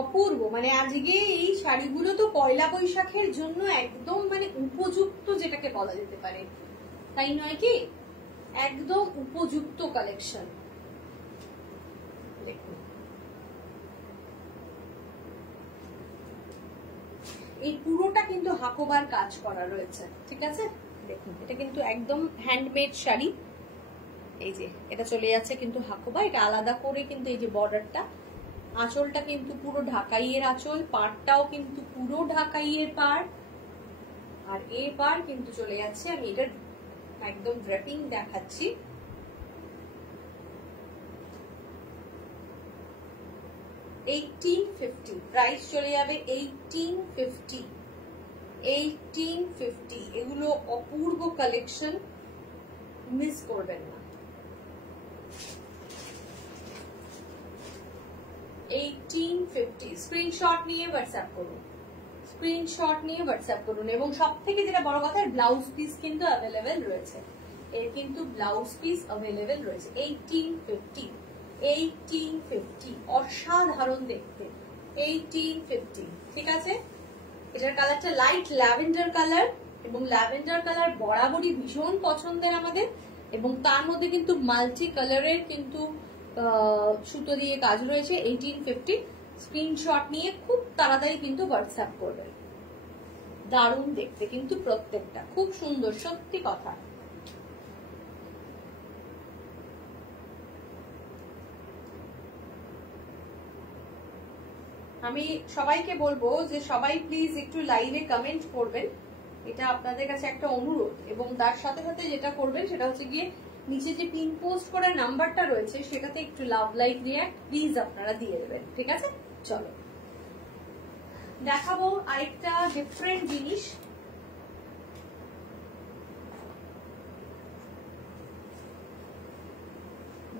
অপূর্ব। মানে আজকে এই শাড়িগুলো তো পয়লা বৈশাখের জন্য একদম মানে উপযুক্ত, যেটাকে বলা যেতে পারে, তাই নয় কি? একদম উপযুক্ত কালেকশন। দেখুন, এই পুরোটা কিন্তু হাকোবার কাজ করা রয়েছে, ঠিক আছে? দেখুন, এটা কিন্তু একদম হ্যান্ডমেড শাড়ি, এই যে এটা চলে যাচ্ছে কিন্তু হাকোবা, এটা আলাদা করে কিন্তু এই যে বর্ডারটা, আঁচলটা কিন্তু পুরো ঢাকাইয়ের আঁচল, পাড়টাও কিন্তু পুরো ঢাকাইয়ের পাড়, আর এই পাড় কিন্তু চলে যাচ্ছে, আমি এটা একদম ড্রেপিং দেখাচ্ছি, $1850 প্রাইস চলে যাবে 1850। এগুলো অপূর্ব কালেকশন, মিস করবেন না। 1850 স্ক্রিনশট নিয়ে হোয়াটসঅ্যাপ করুন, এবং সব থেকে যেটা বড় কথা, ব্লাউজ পিস কিন্তু অ্যাভেলেবেল রয়েছে, এর কিন্তু ব্লাউজ পিস অ্যাভেলেবেল রয়েছে। 1850 অসাধারণ দেখতে, 1850। ঠিক আছে, এটার কালারটা লাইট ল্যাভেন্ডার কালার, এবং ল্যাভেন্ডার কালার বরাবরই ভীষণ পছন্দের আমাদের, এবং তার মধ্যে কিন্তু মাল্টি কালারের কিন্তু সুতো দিয়ে কাজ রয়েছে। 1850 স্ক্রিনশট নিয়ে খুব তাড়াতাড়ি কিন্তু হোয়াটসঅ্যাপ করবেন। দারুণ দেখতে কিন্তু প্রত্যেকটা, খুব সুন্দর, সত্যি কথা। আমি সবাইকে বলবো যে সবাই প্লিজ একটু লাইভে কমেন্ট করবেন, এটা আপনাদের কাছে একটা অনুরোধ, এবং তার সাথে সাথে যেটা করবেন সেটা হচ্ছে গিয়ে নিচে যে পিন পোস্ট করার নাম্বারটা রয়েছে সেটাতে একটু লাভ লাইক রিঅ্যাক্ট প্লিজ আপনারা দিয়ে দেবেন। ঠিক আছে, চলো দেখাবো আরেকটা ডিফারেন্ট জিনিস।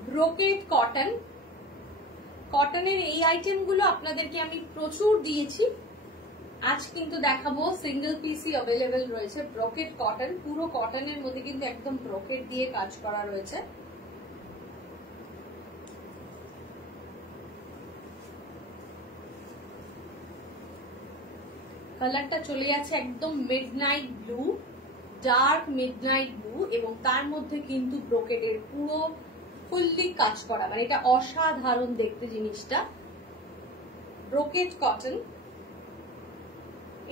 ব্রোকেড কটন, কটনের এই আইটেমগুলো আপনাদেরকে আমি প্রচুর দিয়েছি, আজ কিন্তু দেখাবো সিঙ্গেল পিসই অ্যাভেলেবেল রয়েছে। ব্রোকেড কটন, পুরো কটনের মধ্যে কিন্তু একদম ব্রোকেড দিয়ে কাজ করা রয়েছে। কালারটা চলে যাচ্ছে একদম midnight blue, dark midnight blue, এবং তার মধ্যে কিন্তু ব্রোকেডের পুরো ফুললি কাজ করা, মানে এটা অসাধারণ দেখতে জিনিসটা। ব্রোকেড কটন,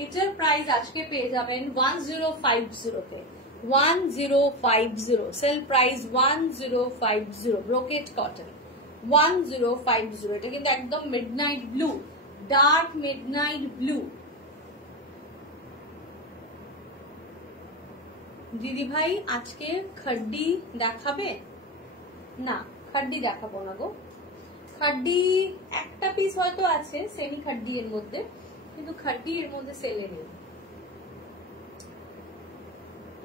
এটার প্রাইস আজকে পেয়ে যাবেন 1050 তে, 1050 সেল প্রাইস 1050। ব্রোকেড কটন 1050, এটা কিন্তু একদম midnight blue, dark midnight blue. দিদি ভাই আজকে খাড্ডি দেখাবে? না, খাড্ডি দেখাবো না গো, খাড্ডি একটা পিস হয়তো আছে সেমি খাড্ডি এর মধ্যে, কিন্তু খাড্ডি এর মধ্যে সেলে নেই।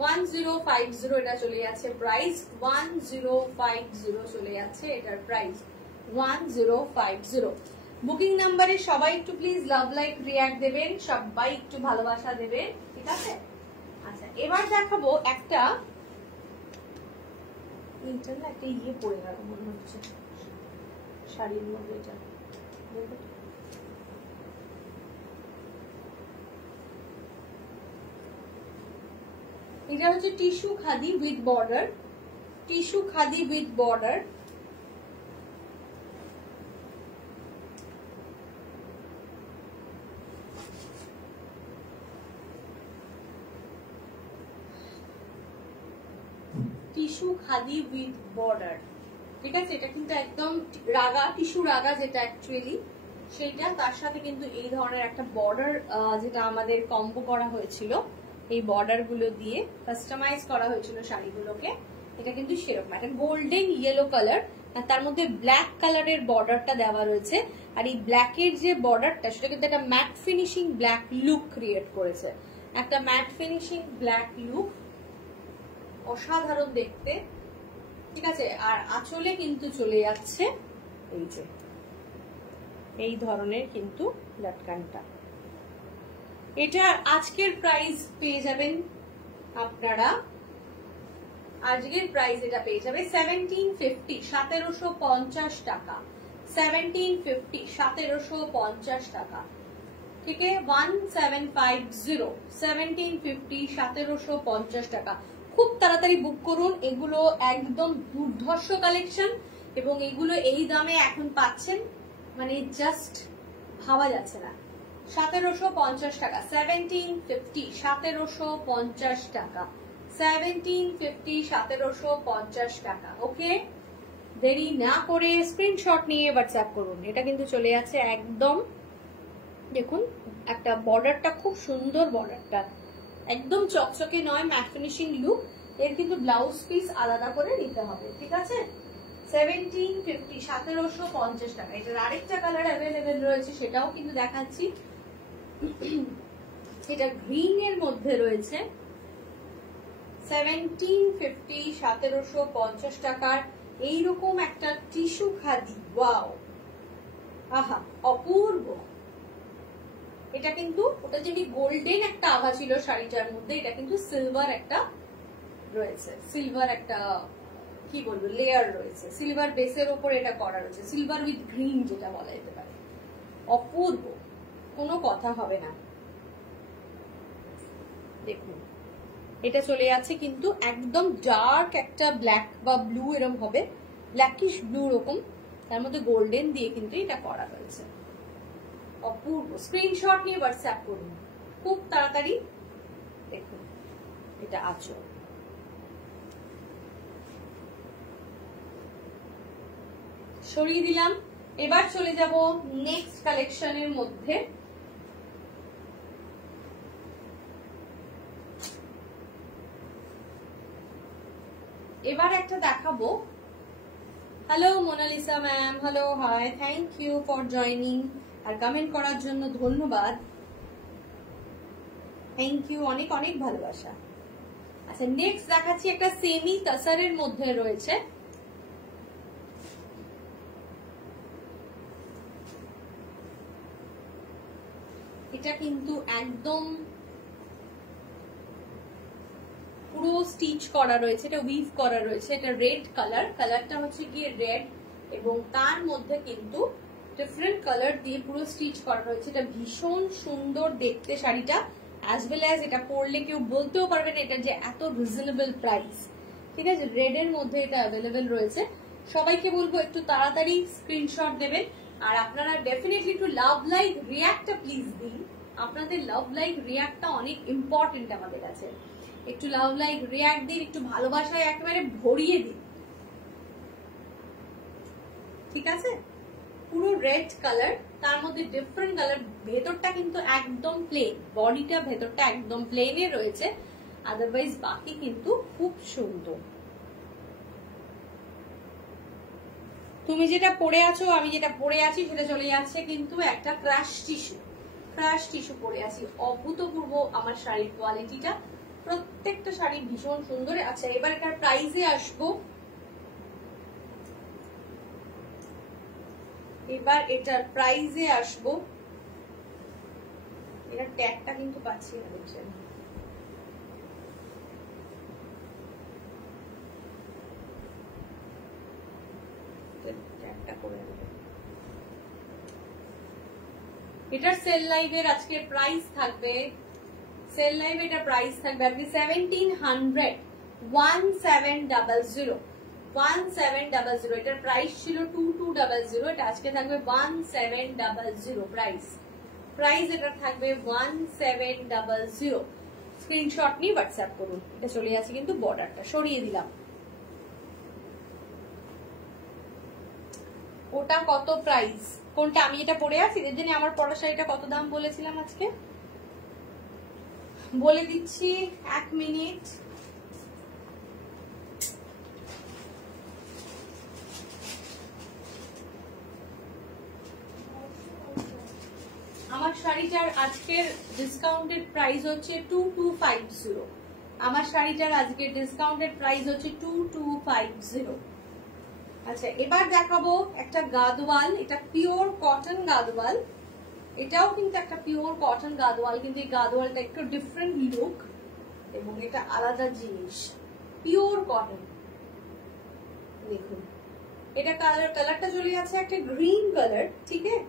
1050 এটা চলে যাচ্ছে প্রাইস, 1050 চলে যাচ্ছে এটার প্রাইস 1050। বুকিং নাম্বারে সবাই একটু প্লিজ লাভ লাইক রিঅ্যাক্ট দেবেন, সবাই একটু ভালোবাসা দেবেন। ঠিক আছে, আচ্ছা এবার দেখাবো একটা, এইটা না একটা ইয়ে পড়ে গেল মনে হচ্ছে শাড়ির মধ্যে, এটা হচ্ছে tissue khadi with border, tissue khadi with border. Tissue khadi with border, ঠিক আছে, এটা কিন্তু একদম রাগা, টিস্যু রাগা যেটা অ্যাকচুয়ালি সেইটা, তার সাথে কিন্তু এই ধরনের একটা বর্ডার যেটা আমাদের কম্বো করা হয়েছিল, এই বর্ডার গুলো দিয়ে কাস্টমাইজ করা হয়েছিল শাড়িগুলোকে। এটা কিন্তু সেরকম একটা গোল্ডেন ইয়েলো কালার, আর তার মধ্যে ব্ল্যাক কালারের বর্ডারটা দেওয়া রয়েছে, আর এই ব্ল্যাকের যে বর্ডারটা সেটা কিন্তু একটা mat finishing black look create করেছে, একটা ম্যাট ফিনিশিং ব্ল্যাক লুক, অসাধারণ দেখতে। ঠিক আছে, আর আঁচলে কিন্তু চলে যাচ্ছে এই যে এই ধরনের কিন্তু লটকানটা। এটা আজকের প্রাইস পেয়ে যাবেন আপনারা, আজকের প্রাইস এটা পেয়ে যাবে 1750, 1750 টাকা, 1750, 1750 টাকা। ঠিক আছে, 1750, 1750, 1750 টাকা। খুব তাড়াতাড়ি বুক করুন, এগুলো একদম দুর্ধর্ষ কালেকশন, এবং এগুলো এই দামে এখন পাচ্ছেন, মানে জাস্ট ভাবা যাচ্ছে না। 1750 টাকা, 1750, 1750 টাকা, 1750, 1750 টাকা। ওকে, দেরি না করে স্ক্রিনশট নিয়ে হোয়াটসঅ্যাপ করুন। এটা কিন্তু চলে যাচ্ছে একদম, দেখুন একটা বর্ডারটা খুব সুন্দর, বর্ডারটা একদম চকচকে নয়, ম্যাট ফিনিশিং লুক। এর কিন্তু ব্লাউজ পিস আলাদা করে নিতে হবে, ঠিক আছে। 1750, 1750 টাকা। এটার আরেকটা কালার অ্যাভেলেবেল রয়েছে, সেটাও কিন্তু দেখাচ্ছি। এটা গ্রিন এর মধ্যে রয়েছে। 1750, 1750 টাকার এইরকম একটা টিস্যু খাদি। ওয়াও, আহা অপূর্ব। এটা কিন্তু ওটা যেমনি গোল্ডেন একটা আভা ছিল শাড়িটার মধ্যে, এটা কিন্তু সিলভার একটা রয়েছে, সিলভার একটা কি বলবো লেয়ার রয়েছে, সিলভার বেসের ওপর এটা করা রয়েছে, সিলভার উইথ গ্রিন যেটা বলা যেতে পারে। অপূর্ব, কোনো কথা হবে না। দেখুন এটা চলে যাচ্ছে কিন্তু একদম ডার্ক একটা ব্ল্যাক বা ব্লু এরকম হবে, ব্ল্যাকিশ ব্লু রকম, তার মধ্যে গোল্ডেন দিয়ে কিন্তু এটা করা হয়েছে। অপূর্ব। স্ক্রিনশট নিয়ে হোয়াটসঅ্যাপ করুন খুব তাড়াতাড়ি। দেখুন এটা আঁচল, সরিয়ে দিলাম। এবার চলে যাব নেক্সট কালেকশনের মধ্যে। এবার একটা দেখাবো। Hello Monalisa ma'am, hello, hi, thank you for joining আর কমেন্ট করার জন্য ধন্যবাদ, থ্যাংক ইউ, অনেক অনেক ভালোবাসা। আচ্ছা নেক্সট দেখাচ্ছি একটা সেমি তাসারের মধ্যে রয়েছে। এটা কিন্তু একদম পুরো স্টিচ করা রয়েছে, এটা উইভ করা রয়েছে, এটা রেড কালার, কালারটা হচ্ছে গিয়ে রেড এবং তার মধ্যে কিন্তু ডিফারেন্ট কালার দিয়ে পুরো স্টিচ করা রয়েছে। এটা ভীষণ সুন্দর দেখতে শাড়িটা, অ্যাজ ওয়েল অ্যাজ এটা পরলে কেউ বলতেও পারবে না এটা যে এত রিজনেবল প্রাইস, ঠিক আছে। রেড এর মধ্যে এটা অ্যাভেলেবেল রয়েছে। সবাইকে বলবো একটু তাড়াতাড়ি স্ক্রিনশট দেবেন, আর আপনারা ডেফিনেটলি একটু লাভ লাইক রিয়াক্টটা প্লিজ দিন। আপনাদের লাভ লাইক রিয়াক্টটা অনেক ইম্পর্টেন্ট আমাদের কাছে। একটু লাভ লাইক রিয়াক্ট দিন, একটু ভালোবাসায় একেবারে ভরিয়ে দিন, ঠিক আছে। পুরো রেড কালার, তার মধ্যে ডিফারেন্ট কালার, ভেতরটা কিন্তু একদম প্লেন, বডিটা ভেতরটা একদম প্লেনে রয়েছে, আদারওয়াইজ বাকি কিন্তু খুব সুন্দর। তুমি যেটা পরে আছো, আমি যেটা পরে আছি সেটা চলে যাচ্ছে কিন্তু একটা ক্রাশ টিস্যু, ক্রাশ টিস্যু পরে আছি। অভূতপূর্ব আমার শাড়ির কোয়ালিটিটা, প্রত্যেকটা শাড়ি ভীষণ সুন্দর। আচ্ছা এবার এটার প্রাইসে আসবো। এবার এটার প্রাইসে আসবো। এটার ট্যাগটা কিন্তু পাচ্ছি না, দেখছেন। এটার সেল লাইভের আজকে প্রাইস থাকবে, সেল লাইভ এটা প্রাইস থাকবে আপনি 1700, 1700, 1700। এটার প্রাইস ছিল 2200, এটা আজকে থাকবে 1700 প্রাইস, প্রাইস এটা থাকবে 1700। স্ক্রিনশট নিয়ে হোয়াটসঅ্যাপ করুন। এটা চলে যাচ্ছে কিন্তু বর্ডারটা সরিয়ে দিলাম। ওটা কত প্রাইস, কোনটা? আমি এটা পরে আছি, এর জন্য আমার পরা শাড়িটা কত দাম বলেছিলাম আজকে বলে দিচ্ছি, 1 মিনিট। আমার শাড়িটার আজকের ডিসকাউন্টেড প্রাইস হচ্ছে 2250। আমার শাড়িটার আজকের ডিসকাউন্টেড প্রাইস হচ্ছে 2250। আচ্ছা এবার দেখাবো একটা গাদওয়াল, এটা পিওর কটন গাদওয়াল, এটাও কিন্তু একটা পিওর কটন গাদওয়াল, কিন্তু এই গাদওয়ালটা একটু ডিফারেন্ট লুক এবং এটা আলাদা জিনিস, পিওর কটন। দেখুন এটা কালারটা চলে যাচ্ছে একটা গ্রিন কালার, ঠিক আছে,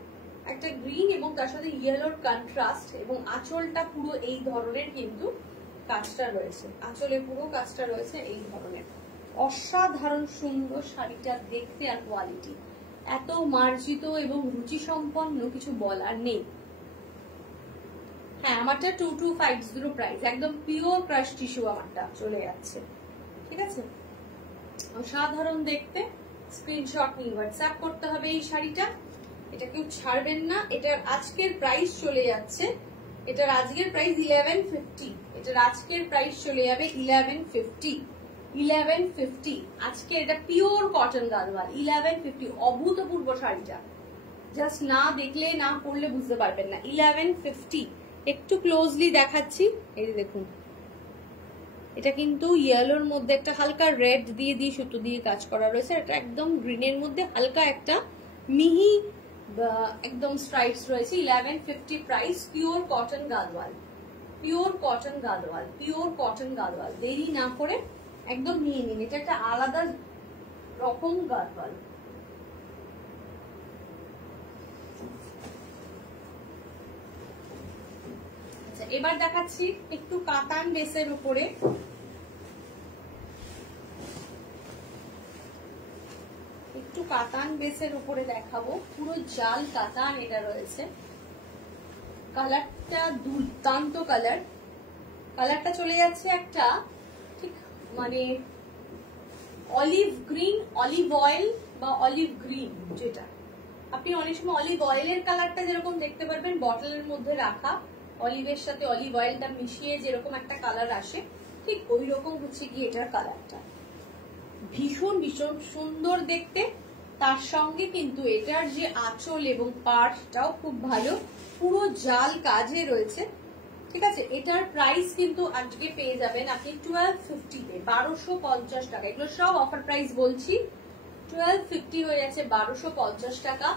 একটা গ্রিন এবং তার সাথে ইয়েলোর কন্ট্রাস্ট, এবং আঁচলটা পুরো এই ধরনের কিন্তু কাজটা রয়েছে, আঁচলে পুরো কাজটা রয়েছে এই ধরনের। অসাধারণ সুন্দর শাড়িটা দেখতে আর কোয়ালিটি এত মার্জিত এবং রুচি সম্পন্ন, কিছু বলার নেই। হ্যাঁ হ্যাঁ আমারটা 2250 প্রাইস, একদম পিওর ক্রাশ টিস্যু আমারটা চলে যাচ্ছে। ঠিক আছে, অসাধারণ দেখতে। স্ক্রিনশট নিয়ে হোয়াটসঅ্যাপ করতে হবে এই শাড়িটা, এটা কেউ ছাড়বেন না। এটার আজকের প্রাইস চলে যাচ্ছে, এটার আজকের প্রাইস 1150, এটার আজকের প্রাইস চলে যাবে 1150। আজকে এটা পিওর কটন গালওয়াল 1150, অভূতপূর্ব শাড়িটা, জাস্ট না দেখলে না পড়লে বুঝতে পারবেন না। 1150, একটু ক্লোজলি দেখাচ্ছি, এই দেখুন এটা কিন্তু ইয়েলোর মধ্যে একটা হালকা রেড দিয়ে সুতো দিয়ে কাজ করা রয়েছে, এটা একদম গ্রিনের মধ্যে হালকা একটা মিহি একদম স্ট্রাইপস রয়েছে। 1150 price, pure cotton Gadwal, pure cotton Gadwal, pure cotton Gadwal. দেরি না করে একদম নিয়ে নিন, এটা একটা আলাদা রকম গালওয়াল। আচ্ছা এবার দেখাচ্ছি একটু কাতান বেসের উপরে, একটু কাতান বেসের উপরে দেখাবো, পুরো জাল কাতান এটা রয়েছে। কালারটা দুর্দান্ত কালার, কালারটা চলে যাচ্ছে একটা ঠিক মানে অলিভ গ্রিন, অলিভ অয়েল বা অলিভ গ্রিন, যেটা আপনি অনেক সময় অলিভ অয়েলের কালারটা যেরকম দেখতে পারবেন বটলের মধ্যে রাখা, অলিভের সাথে অলিভ অয়েলটা মিশিয়ে যেরকম একটা কালার আসে, ঠিক ওই রকম হচ্ছে কি এটার কালারটা। ভীষণ ভীষণ সুন্দর দেখতে, তার সঙ্গে কিন্তু এটার যে আঁচল এবং পাড়টাও খুব ভালো, পুরো জাল কাজে রয়েছে। ঠিক আছে, এটার প্রাইস কিন্তু আজকে পেয়ে যাবেন আপনি 1250 তে, 1250 টাকা। এগুলো সব অফার প্রাইস বলছি, 1250 হয়ে যাচ্ছে 1250 টাকা।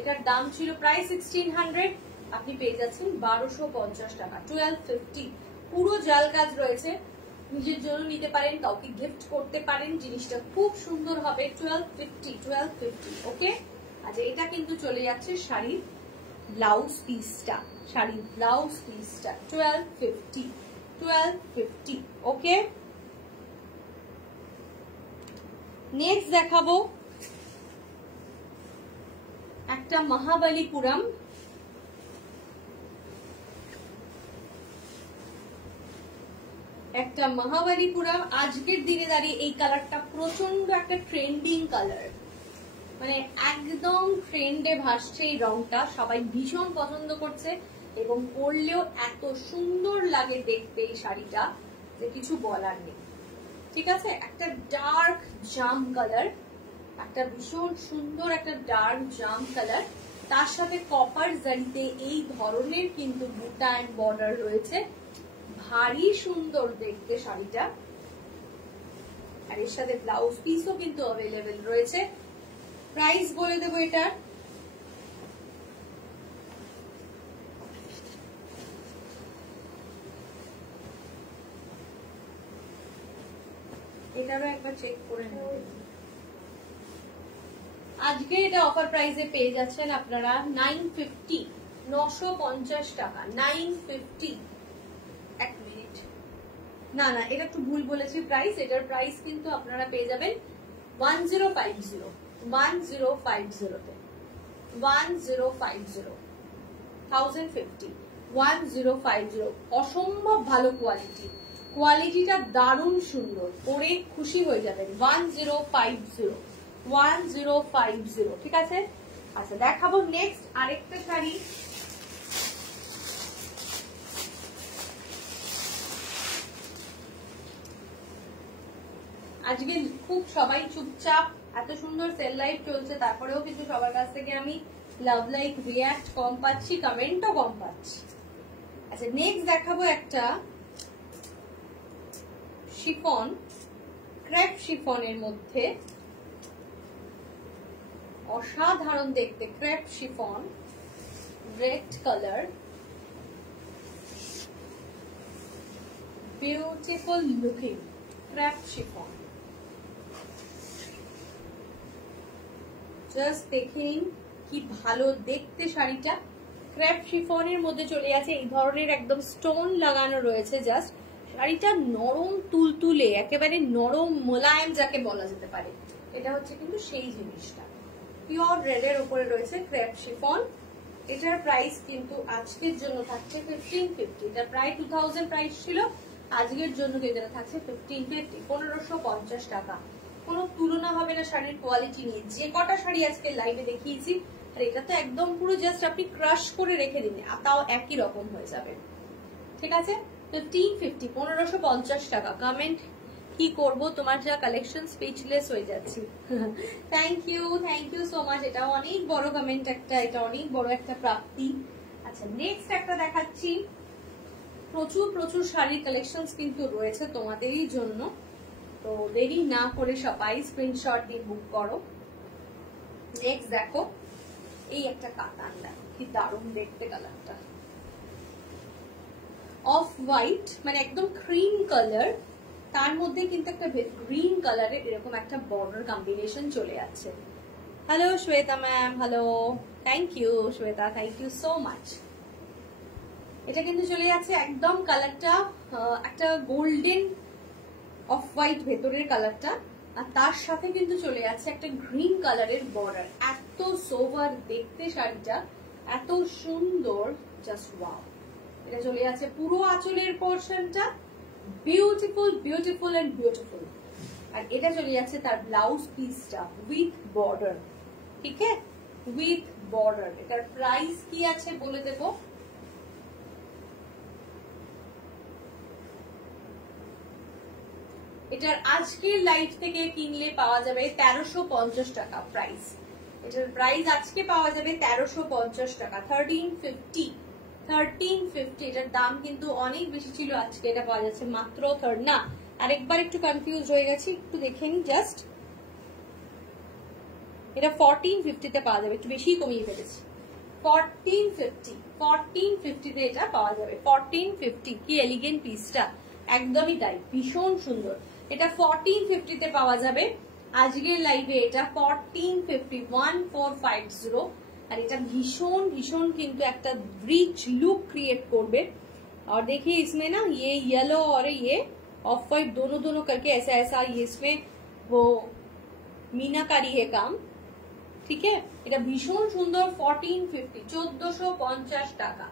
এটার দাম ছিল প্রায় 1600, আপনি পেয়ে যাচ্ছেন 1250 টাকা, 1250। পুরো জাল কাজ রয়েছে, নিজের জন্য নিতে পারেন, কাউকে গিফট করতে পারেন, জিনিসটা খুব সুন্দর হবে। 1250, ওকে। আচ্ছা এটা কিন্তু চলে যাচ্ছে শাড়ির ব্লাউজ পিসটা, শাড়ির ব্লাউজ পিসটা 1250, ওকে। নেক্সট দেখাবো একটা মহাবলীপুরম, একটা মহাবলীপুরম। আজকের দিনে দাঁড়িয়ে এই কালারটা প্রচন্ড একটা ট্রেন্ডিং কালার, মানে একদম ট্রেন্ডে ভাসছে এই রংটা, সবাই ভীষণ পছন্দ করছে এবং পরলেও এত সুন্দর লাগে দেখতে এই শাড়িটা যে কিছু বলার নেই। ঠিক আছে, একটা ডার্ক জাম কালার, একটা ভীষণ সুন্দর একটা ডার্ক জাম কালার, তার সাথে কপার জারিতে এই ধরনের কিন্তু বুটা এন্ড বর্ডার রয়েছে, ভারী সুন্দর দেখতে শাড়িটা। আর এর সাথে ব্লাউজ পিসও কিন্তু অ্যাভেলেবেল রয়েছে। প্রাইস বলে দেবো এটার, এটারও একবার চেক করে নেবেন। আজকে এটা অফার প্রাইসে পেয়ে যাচ্ছেন আপনারা 950, 950 টাকা, 950। এক মিনিট, না না এটা একটু ভুল বলেছি প্রাইস, এটার প্রাইস কিন্তু আপনারা পেয়ে যাবেন 1050, 1050 1050, 1050। অসম্ভব ভালো কোয়ালিটি, কোয়ালিটিটা দারুণ সুন্দর, পরে খুশি হয়ে যাবেন। 1050, ঠিক আছে। আচ্ছা দেখাবো নেক্সট আরেকটা শাড়ি, আজকে খুব সবাই চুপচাপ, এত সুন্দর সেল লাইভ চলছে তারপরেও কিন্তু সবার কাছ থেকে আমি লাভ লাইক রিয়াক্ট কম পাচ্ছি, কমেন্টও কম পাচ্ছি। আচ্ছা নেক্সট দেখাবো একটা শিফন, ক্রেপ শিফনের মধ্যে, অসাধারণ দেখতে crepe chiffon, red colour, beautiful looking crepe chiffon. Just দেখে নিন কি ভালো দেখতে শাড়িটা, ক্রেপ শিফনের মধ্যে চলে আছে, এই ধরনের একদম স্টোন লাগানো রয়েছে। জাস্ট শাড়িটা নরম তুলতুলে, একেবারে নরম মোলায়েম যাকে বলা যেতে পারে, এটা হচ্ছে কিন্তু সেই জিনিসটা। পিওর রেড এর উপরে রয়েছে ক্রেপ শিফন, এটার প্রাইস কিন্তু আজকের জন্য থাকছে 1550। এটা প্রায় 2000 প্রাইস ছিল, আজকের জন্য এটা থাকছে 1550, 1550 টাকা। কোনো তুলনা হবে না শাড়ির কোয়ালিটি নিয়ে। যে কটা শাড়ি আজকে লাইভে দেখিয়েছি, আর এটা তো একদম পুরো জাস্ট আপনি ক্রাশ করে রেখে দিন, তাও একই রকম হয়ে যাবে। ঠিক আছে, 1550, 1550 টাকা। কমেন্ট কি করব, তোমার যা কালেকশন, স্পিচলেস হয়ে যাচ্ছি। Thank you so much. এটা অনেক বড় কমেন্ট একটা, এটা অনেক বড় একটা প্রাপ্তি। আচ্ছা, নেক্সট একটা দেখাচ্ছি। প্রচুর প্রচুর শাড়ির কালেকশন কিন্তু রয়েছে তোমাদেরই জন্য, তো দেরি না করে সবাই স্ক্রিনশট দিয়ে বুক করো। নেক্সট দেখো, এই একটা কাতান, দেখো কি দারুণ দেখতে কালারটা। অফ হোয়াইট, মানে একদম ক্রিম কালার, তার মধ্যে কিন্তু একটা গ্রিন কালারের এরকম একটা বর্ডার কম্বিনেশন চলে যাচ্ছে। Hello Shweta ma'am, hello, thank you Shweta, thank you so much. এটা কিন্তু চলে যাচ্ছে একদম কালারটা একটা গোল্ডেন অফ হোয়াইট ভেতরের কালারটা, আর তার সাথে কিন্তু চলে যাচ্ছে একটা গ্রিন কালারের বর্ডার। এত সোভার দেখতে শাড়িটা, এত সুন্দর, জাস্ট ওয়াও। এটা চলে যাচ্ছে পুরো আঁচলের পোর্শনটা, বিউটিফুল বিউটিফুল এন্ড বিউটিফুল। আর এটা চলে যাচ্ছে তার ব্লাউজ পিসটা উইথ বর্ডার, ঠিক আছে, উইথ বর্ডার। এটার প্রাইস কি আছে বলে দেবো। এটার আজকের লাইভ থেকে কিনলে পাওয়া যাবে 1350 টাকা প্রাইস। এটার প্রাইস আজকে পাওয়া যাবে 1350 টাকা, 1350। এটার দাম কিন্তু অনেক বেশি ছিল, আজকে এটা পাওয়া যাচ্ছে মাত্র না, আরেকবার একটু কনফিউজ হয়ে গেছি, একটু দেখে নি জাস্ট। এটা 1450 তে পাওয়া যাবে, একটু বেশি কমিয়ে ফেলেছি। 1450 তে এটা পাওয়া যাবে, 1450। কি এলিগেন্ট পিসটা, একদমই তাই, ভীষণ সুন্দর। এটা 1450 তে পাওয়া যাবে আজকের লাইভে, এটা 1450, 1450। আর এটা ভীষণ ভীষণ কিন্তু একটা রিচ লুক क्रिएट করবে। और देखिए इसमें ना ये येलो और ये ऑफ वाइट दोनों दोनों करके ऐसा ऐसा ये इसमें वो मीनाकारी है काम, ঠিক আছে। এটা ভীষণ সুন্দর, 1450, 1450 টাকা,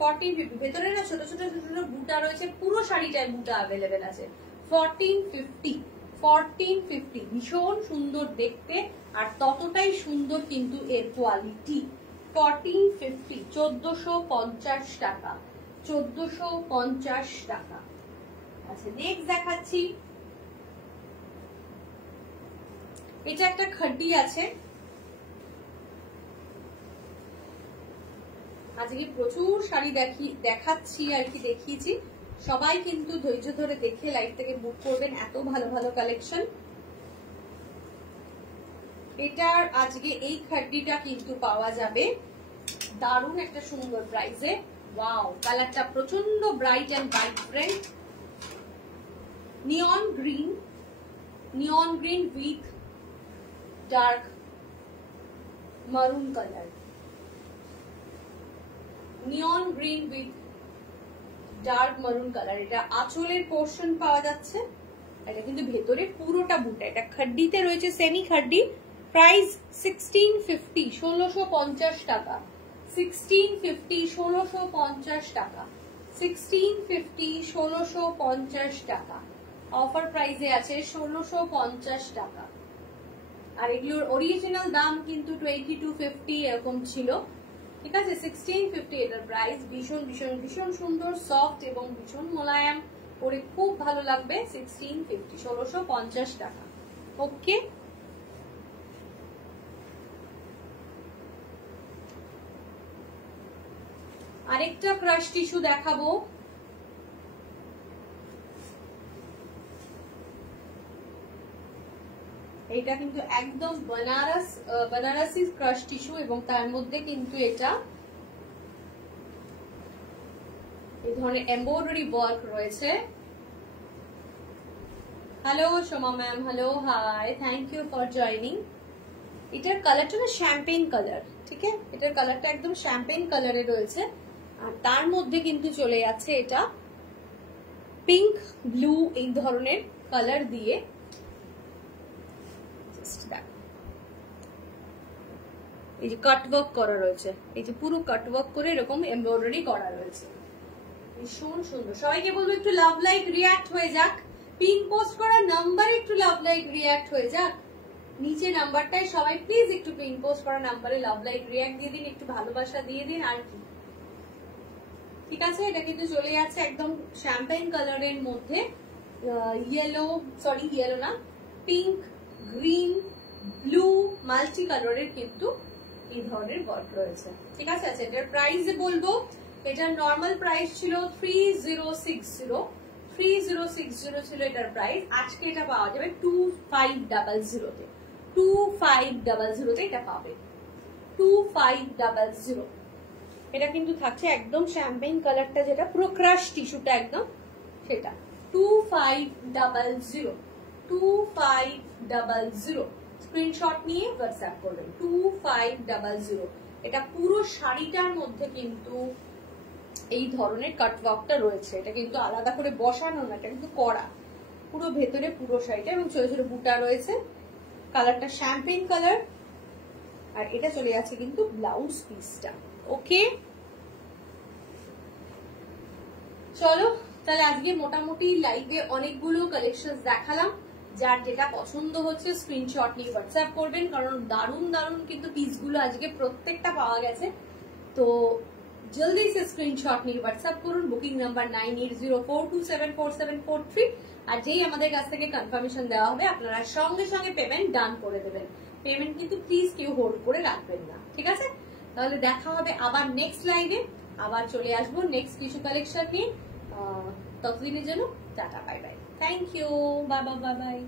1450। ভেতরে না ছোট ছোট ছোট ছোট বুটা রয়েছে, পুরো শাড়িটায় বুটা অ্যাভেলেবেল আছে। 1450, ভীষণ সুন্দর দেখতে, আর ততটাই সুন্দর কিন্তু এর কোয়ালিটি। 1450, 1450 টাকা, 1450 টাকা। আচ্ছা, নেক্সট দেখাচ্ছি, এটা একটা খাড্ডি আছে। আজকে প্রচুর শাড়ি দেখাচ্ছি আর কি, দেখিয়েছি। সবাই কিন্তু ধৈর্য ধরে দেখে লাইভ থেকে বুক করবেন, এত ভালো ভালো কালেকশন। এটার আজকে এই খাড্ডিটা কিন্তু পাওয়া যাবে দারুণ একটা সুন্দর প্রাইসে। ওয়াও, কালারটা প্রচন্ড bright and vibrant, neon green with dark maroon colour, neon green with dark maroon colour. এটা আঁচলের পোর্শন পাওয়া যাচ্ছে, এটা কিন্তু ভেতরে পুরোটা বুটা। এটা খাড্ডিতে রয়েছে, সেমি খাড্ডি। প্রাইস 1650, 1650 টাকা, 1650, 1650 টাকা, 1650, 1650 টাকা। অফার প্রাইসে আছে 1650 টাকা। আর এগুলোর অরিজিনাল দাম কিন্তু 2250 এরকম ছিল, ঠিক আছে। 1650 এটার প্রাইস। ভীষণ ভীষণ ভীষণ সুন্দর, সফট এবং ভীষণ মোলায়েম, পরে খুব ভালো লাগবে। 1650, 1650 টাকা। ওকে, আরেকটা ক্রাশ টিস্যু দেখাবো। এটা কিন্তু একদম বানারসি ক্রাশ টিস্যু, এবং তার মধ্যে কিন্তু এটা এই ধরনের এমব্রয়ডারি ওয়ার্ক রয়েছে। Hello Soma ma'am, hello, hi, thank you for joining. এটার কালারটা না শ্যাম্পেন কালার, ঠিক আছে। এটার কালারটা একদম শ্যাম্পেন কালারে রয়েছে, আর তার মধ্যে কিন্তু চলে যাচ্ছে এটা পিঙ্ক ব্লু এই ধরনের কালার দিয়ে। এই যে কাট ওয়ার্ক করা রয়েছে, এই যে পুরো কাট ওয়ার্ক করে এরকম এমব্রয়ডারি করা রয়েছে, ভীষণ সুন্দর। সবাইকে বলবো একটু লাভ লাইক রিয়াক্ট হয়ে যাক, পিন পোস্ট করা নাম্বারে একটু লাভ লাইক রিয়াক্ট হয়ে যাক, নিচে নাম্বারটাই সবাই প্লিজ একটু পিন পোস্ট করা নাম্বারে লাভ লাইক রিয়াক্ট দিয়ে দিন, একটু ভালোবাসা দিয়ে দিন। আর কি ঠিক আছে, এটা কিন্তু চলে যাচ্ছে একদম শ্যাম্পেন কালারের মধ্যে, ইয়েলো না, পিঙ্ক, গ্রিন, ব্লু, মাল্টি কালারের কিন্তু এই ধরনের ওয়ার্ক রয়েছে। ঠিক আছে, আচ্ছা এটার প্রাইস বলবো, এটার নর্মাল প্রাইস ছিল 3060 ছিল এটার প্রাইস, আজকে এটা পাওয়া যাবে 2500 তে, 2500 তে এটা পাবে, 2500। এটা কিন্তু থাকছে একদম শ্যাম্পেন কালারটা, যেটা পুরো ক্রাশ টিস্যুটা একদম সেটা, 2500 স্ক্রিনশট নিয়ে হোয়াটসঅ্যাপ করবেন, 2500। এটা পুরো শাড়িটার মধ্যে কিন্তু এই ধরনের কাটওয়ার্কটা রয়েছে, এটা কিন্তু আলাদা করে বসানো না, এটা কিন্তু করা পুরো ভেতরে পুরো শাড়িটা, এবং ছোট ছোট বুটা রয়েছে, কালারটা শ্যাম্পেন কালার। আর এটা চলে যাচ্ছে কিন্তু ব্লাউজ পিসটা। ওকে চলো তাহলে আজকে মোটামুটি লাইভে অনেকগুলো কালেকশন দেখালাম, যার যেটা পছন্দ হচ্ছে স্ক্রিনশট নিয়ে হোয়াটসঅ্যাপ করবেন, কারণ দারুণ দারুণ কিন্তু পিসগুলো আজকে প্রত্যেকটা পাওয়া গেছে। তো জলদি সে স্ক্রিনশট নিয়ে হোয়াটসঅ্যাপ করুন, বুকিং নাম্বার 9804274743। আর যেই আমাদের কাছ থেকে কনফার্মেশন দেওয়া হবে আপনারা সঙ্গে সঙ্গে পেমেন্ট ডান করে দেবেন, পেমেন্ট কিন্তু প্লিজ কেউ হোল্ড করে রাখবেন না। ঠিক আছে, তাহলে দেখা হবে আবার নেক্সট লাইভে, আবার চলে আসবো নেক্সট কিছু কালেকশন নিয়ে। ততদিনের জন্য tata, bye bye, thank you, bye bye bye by.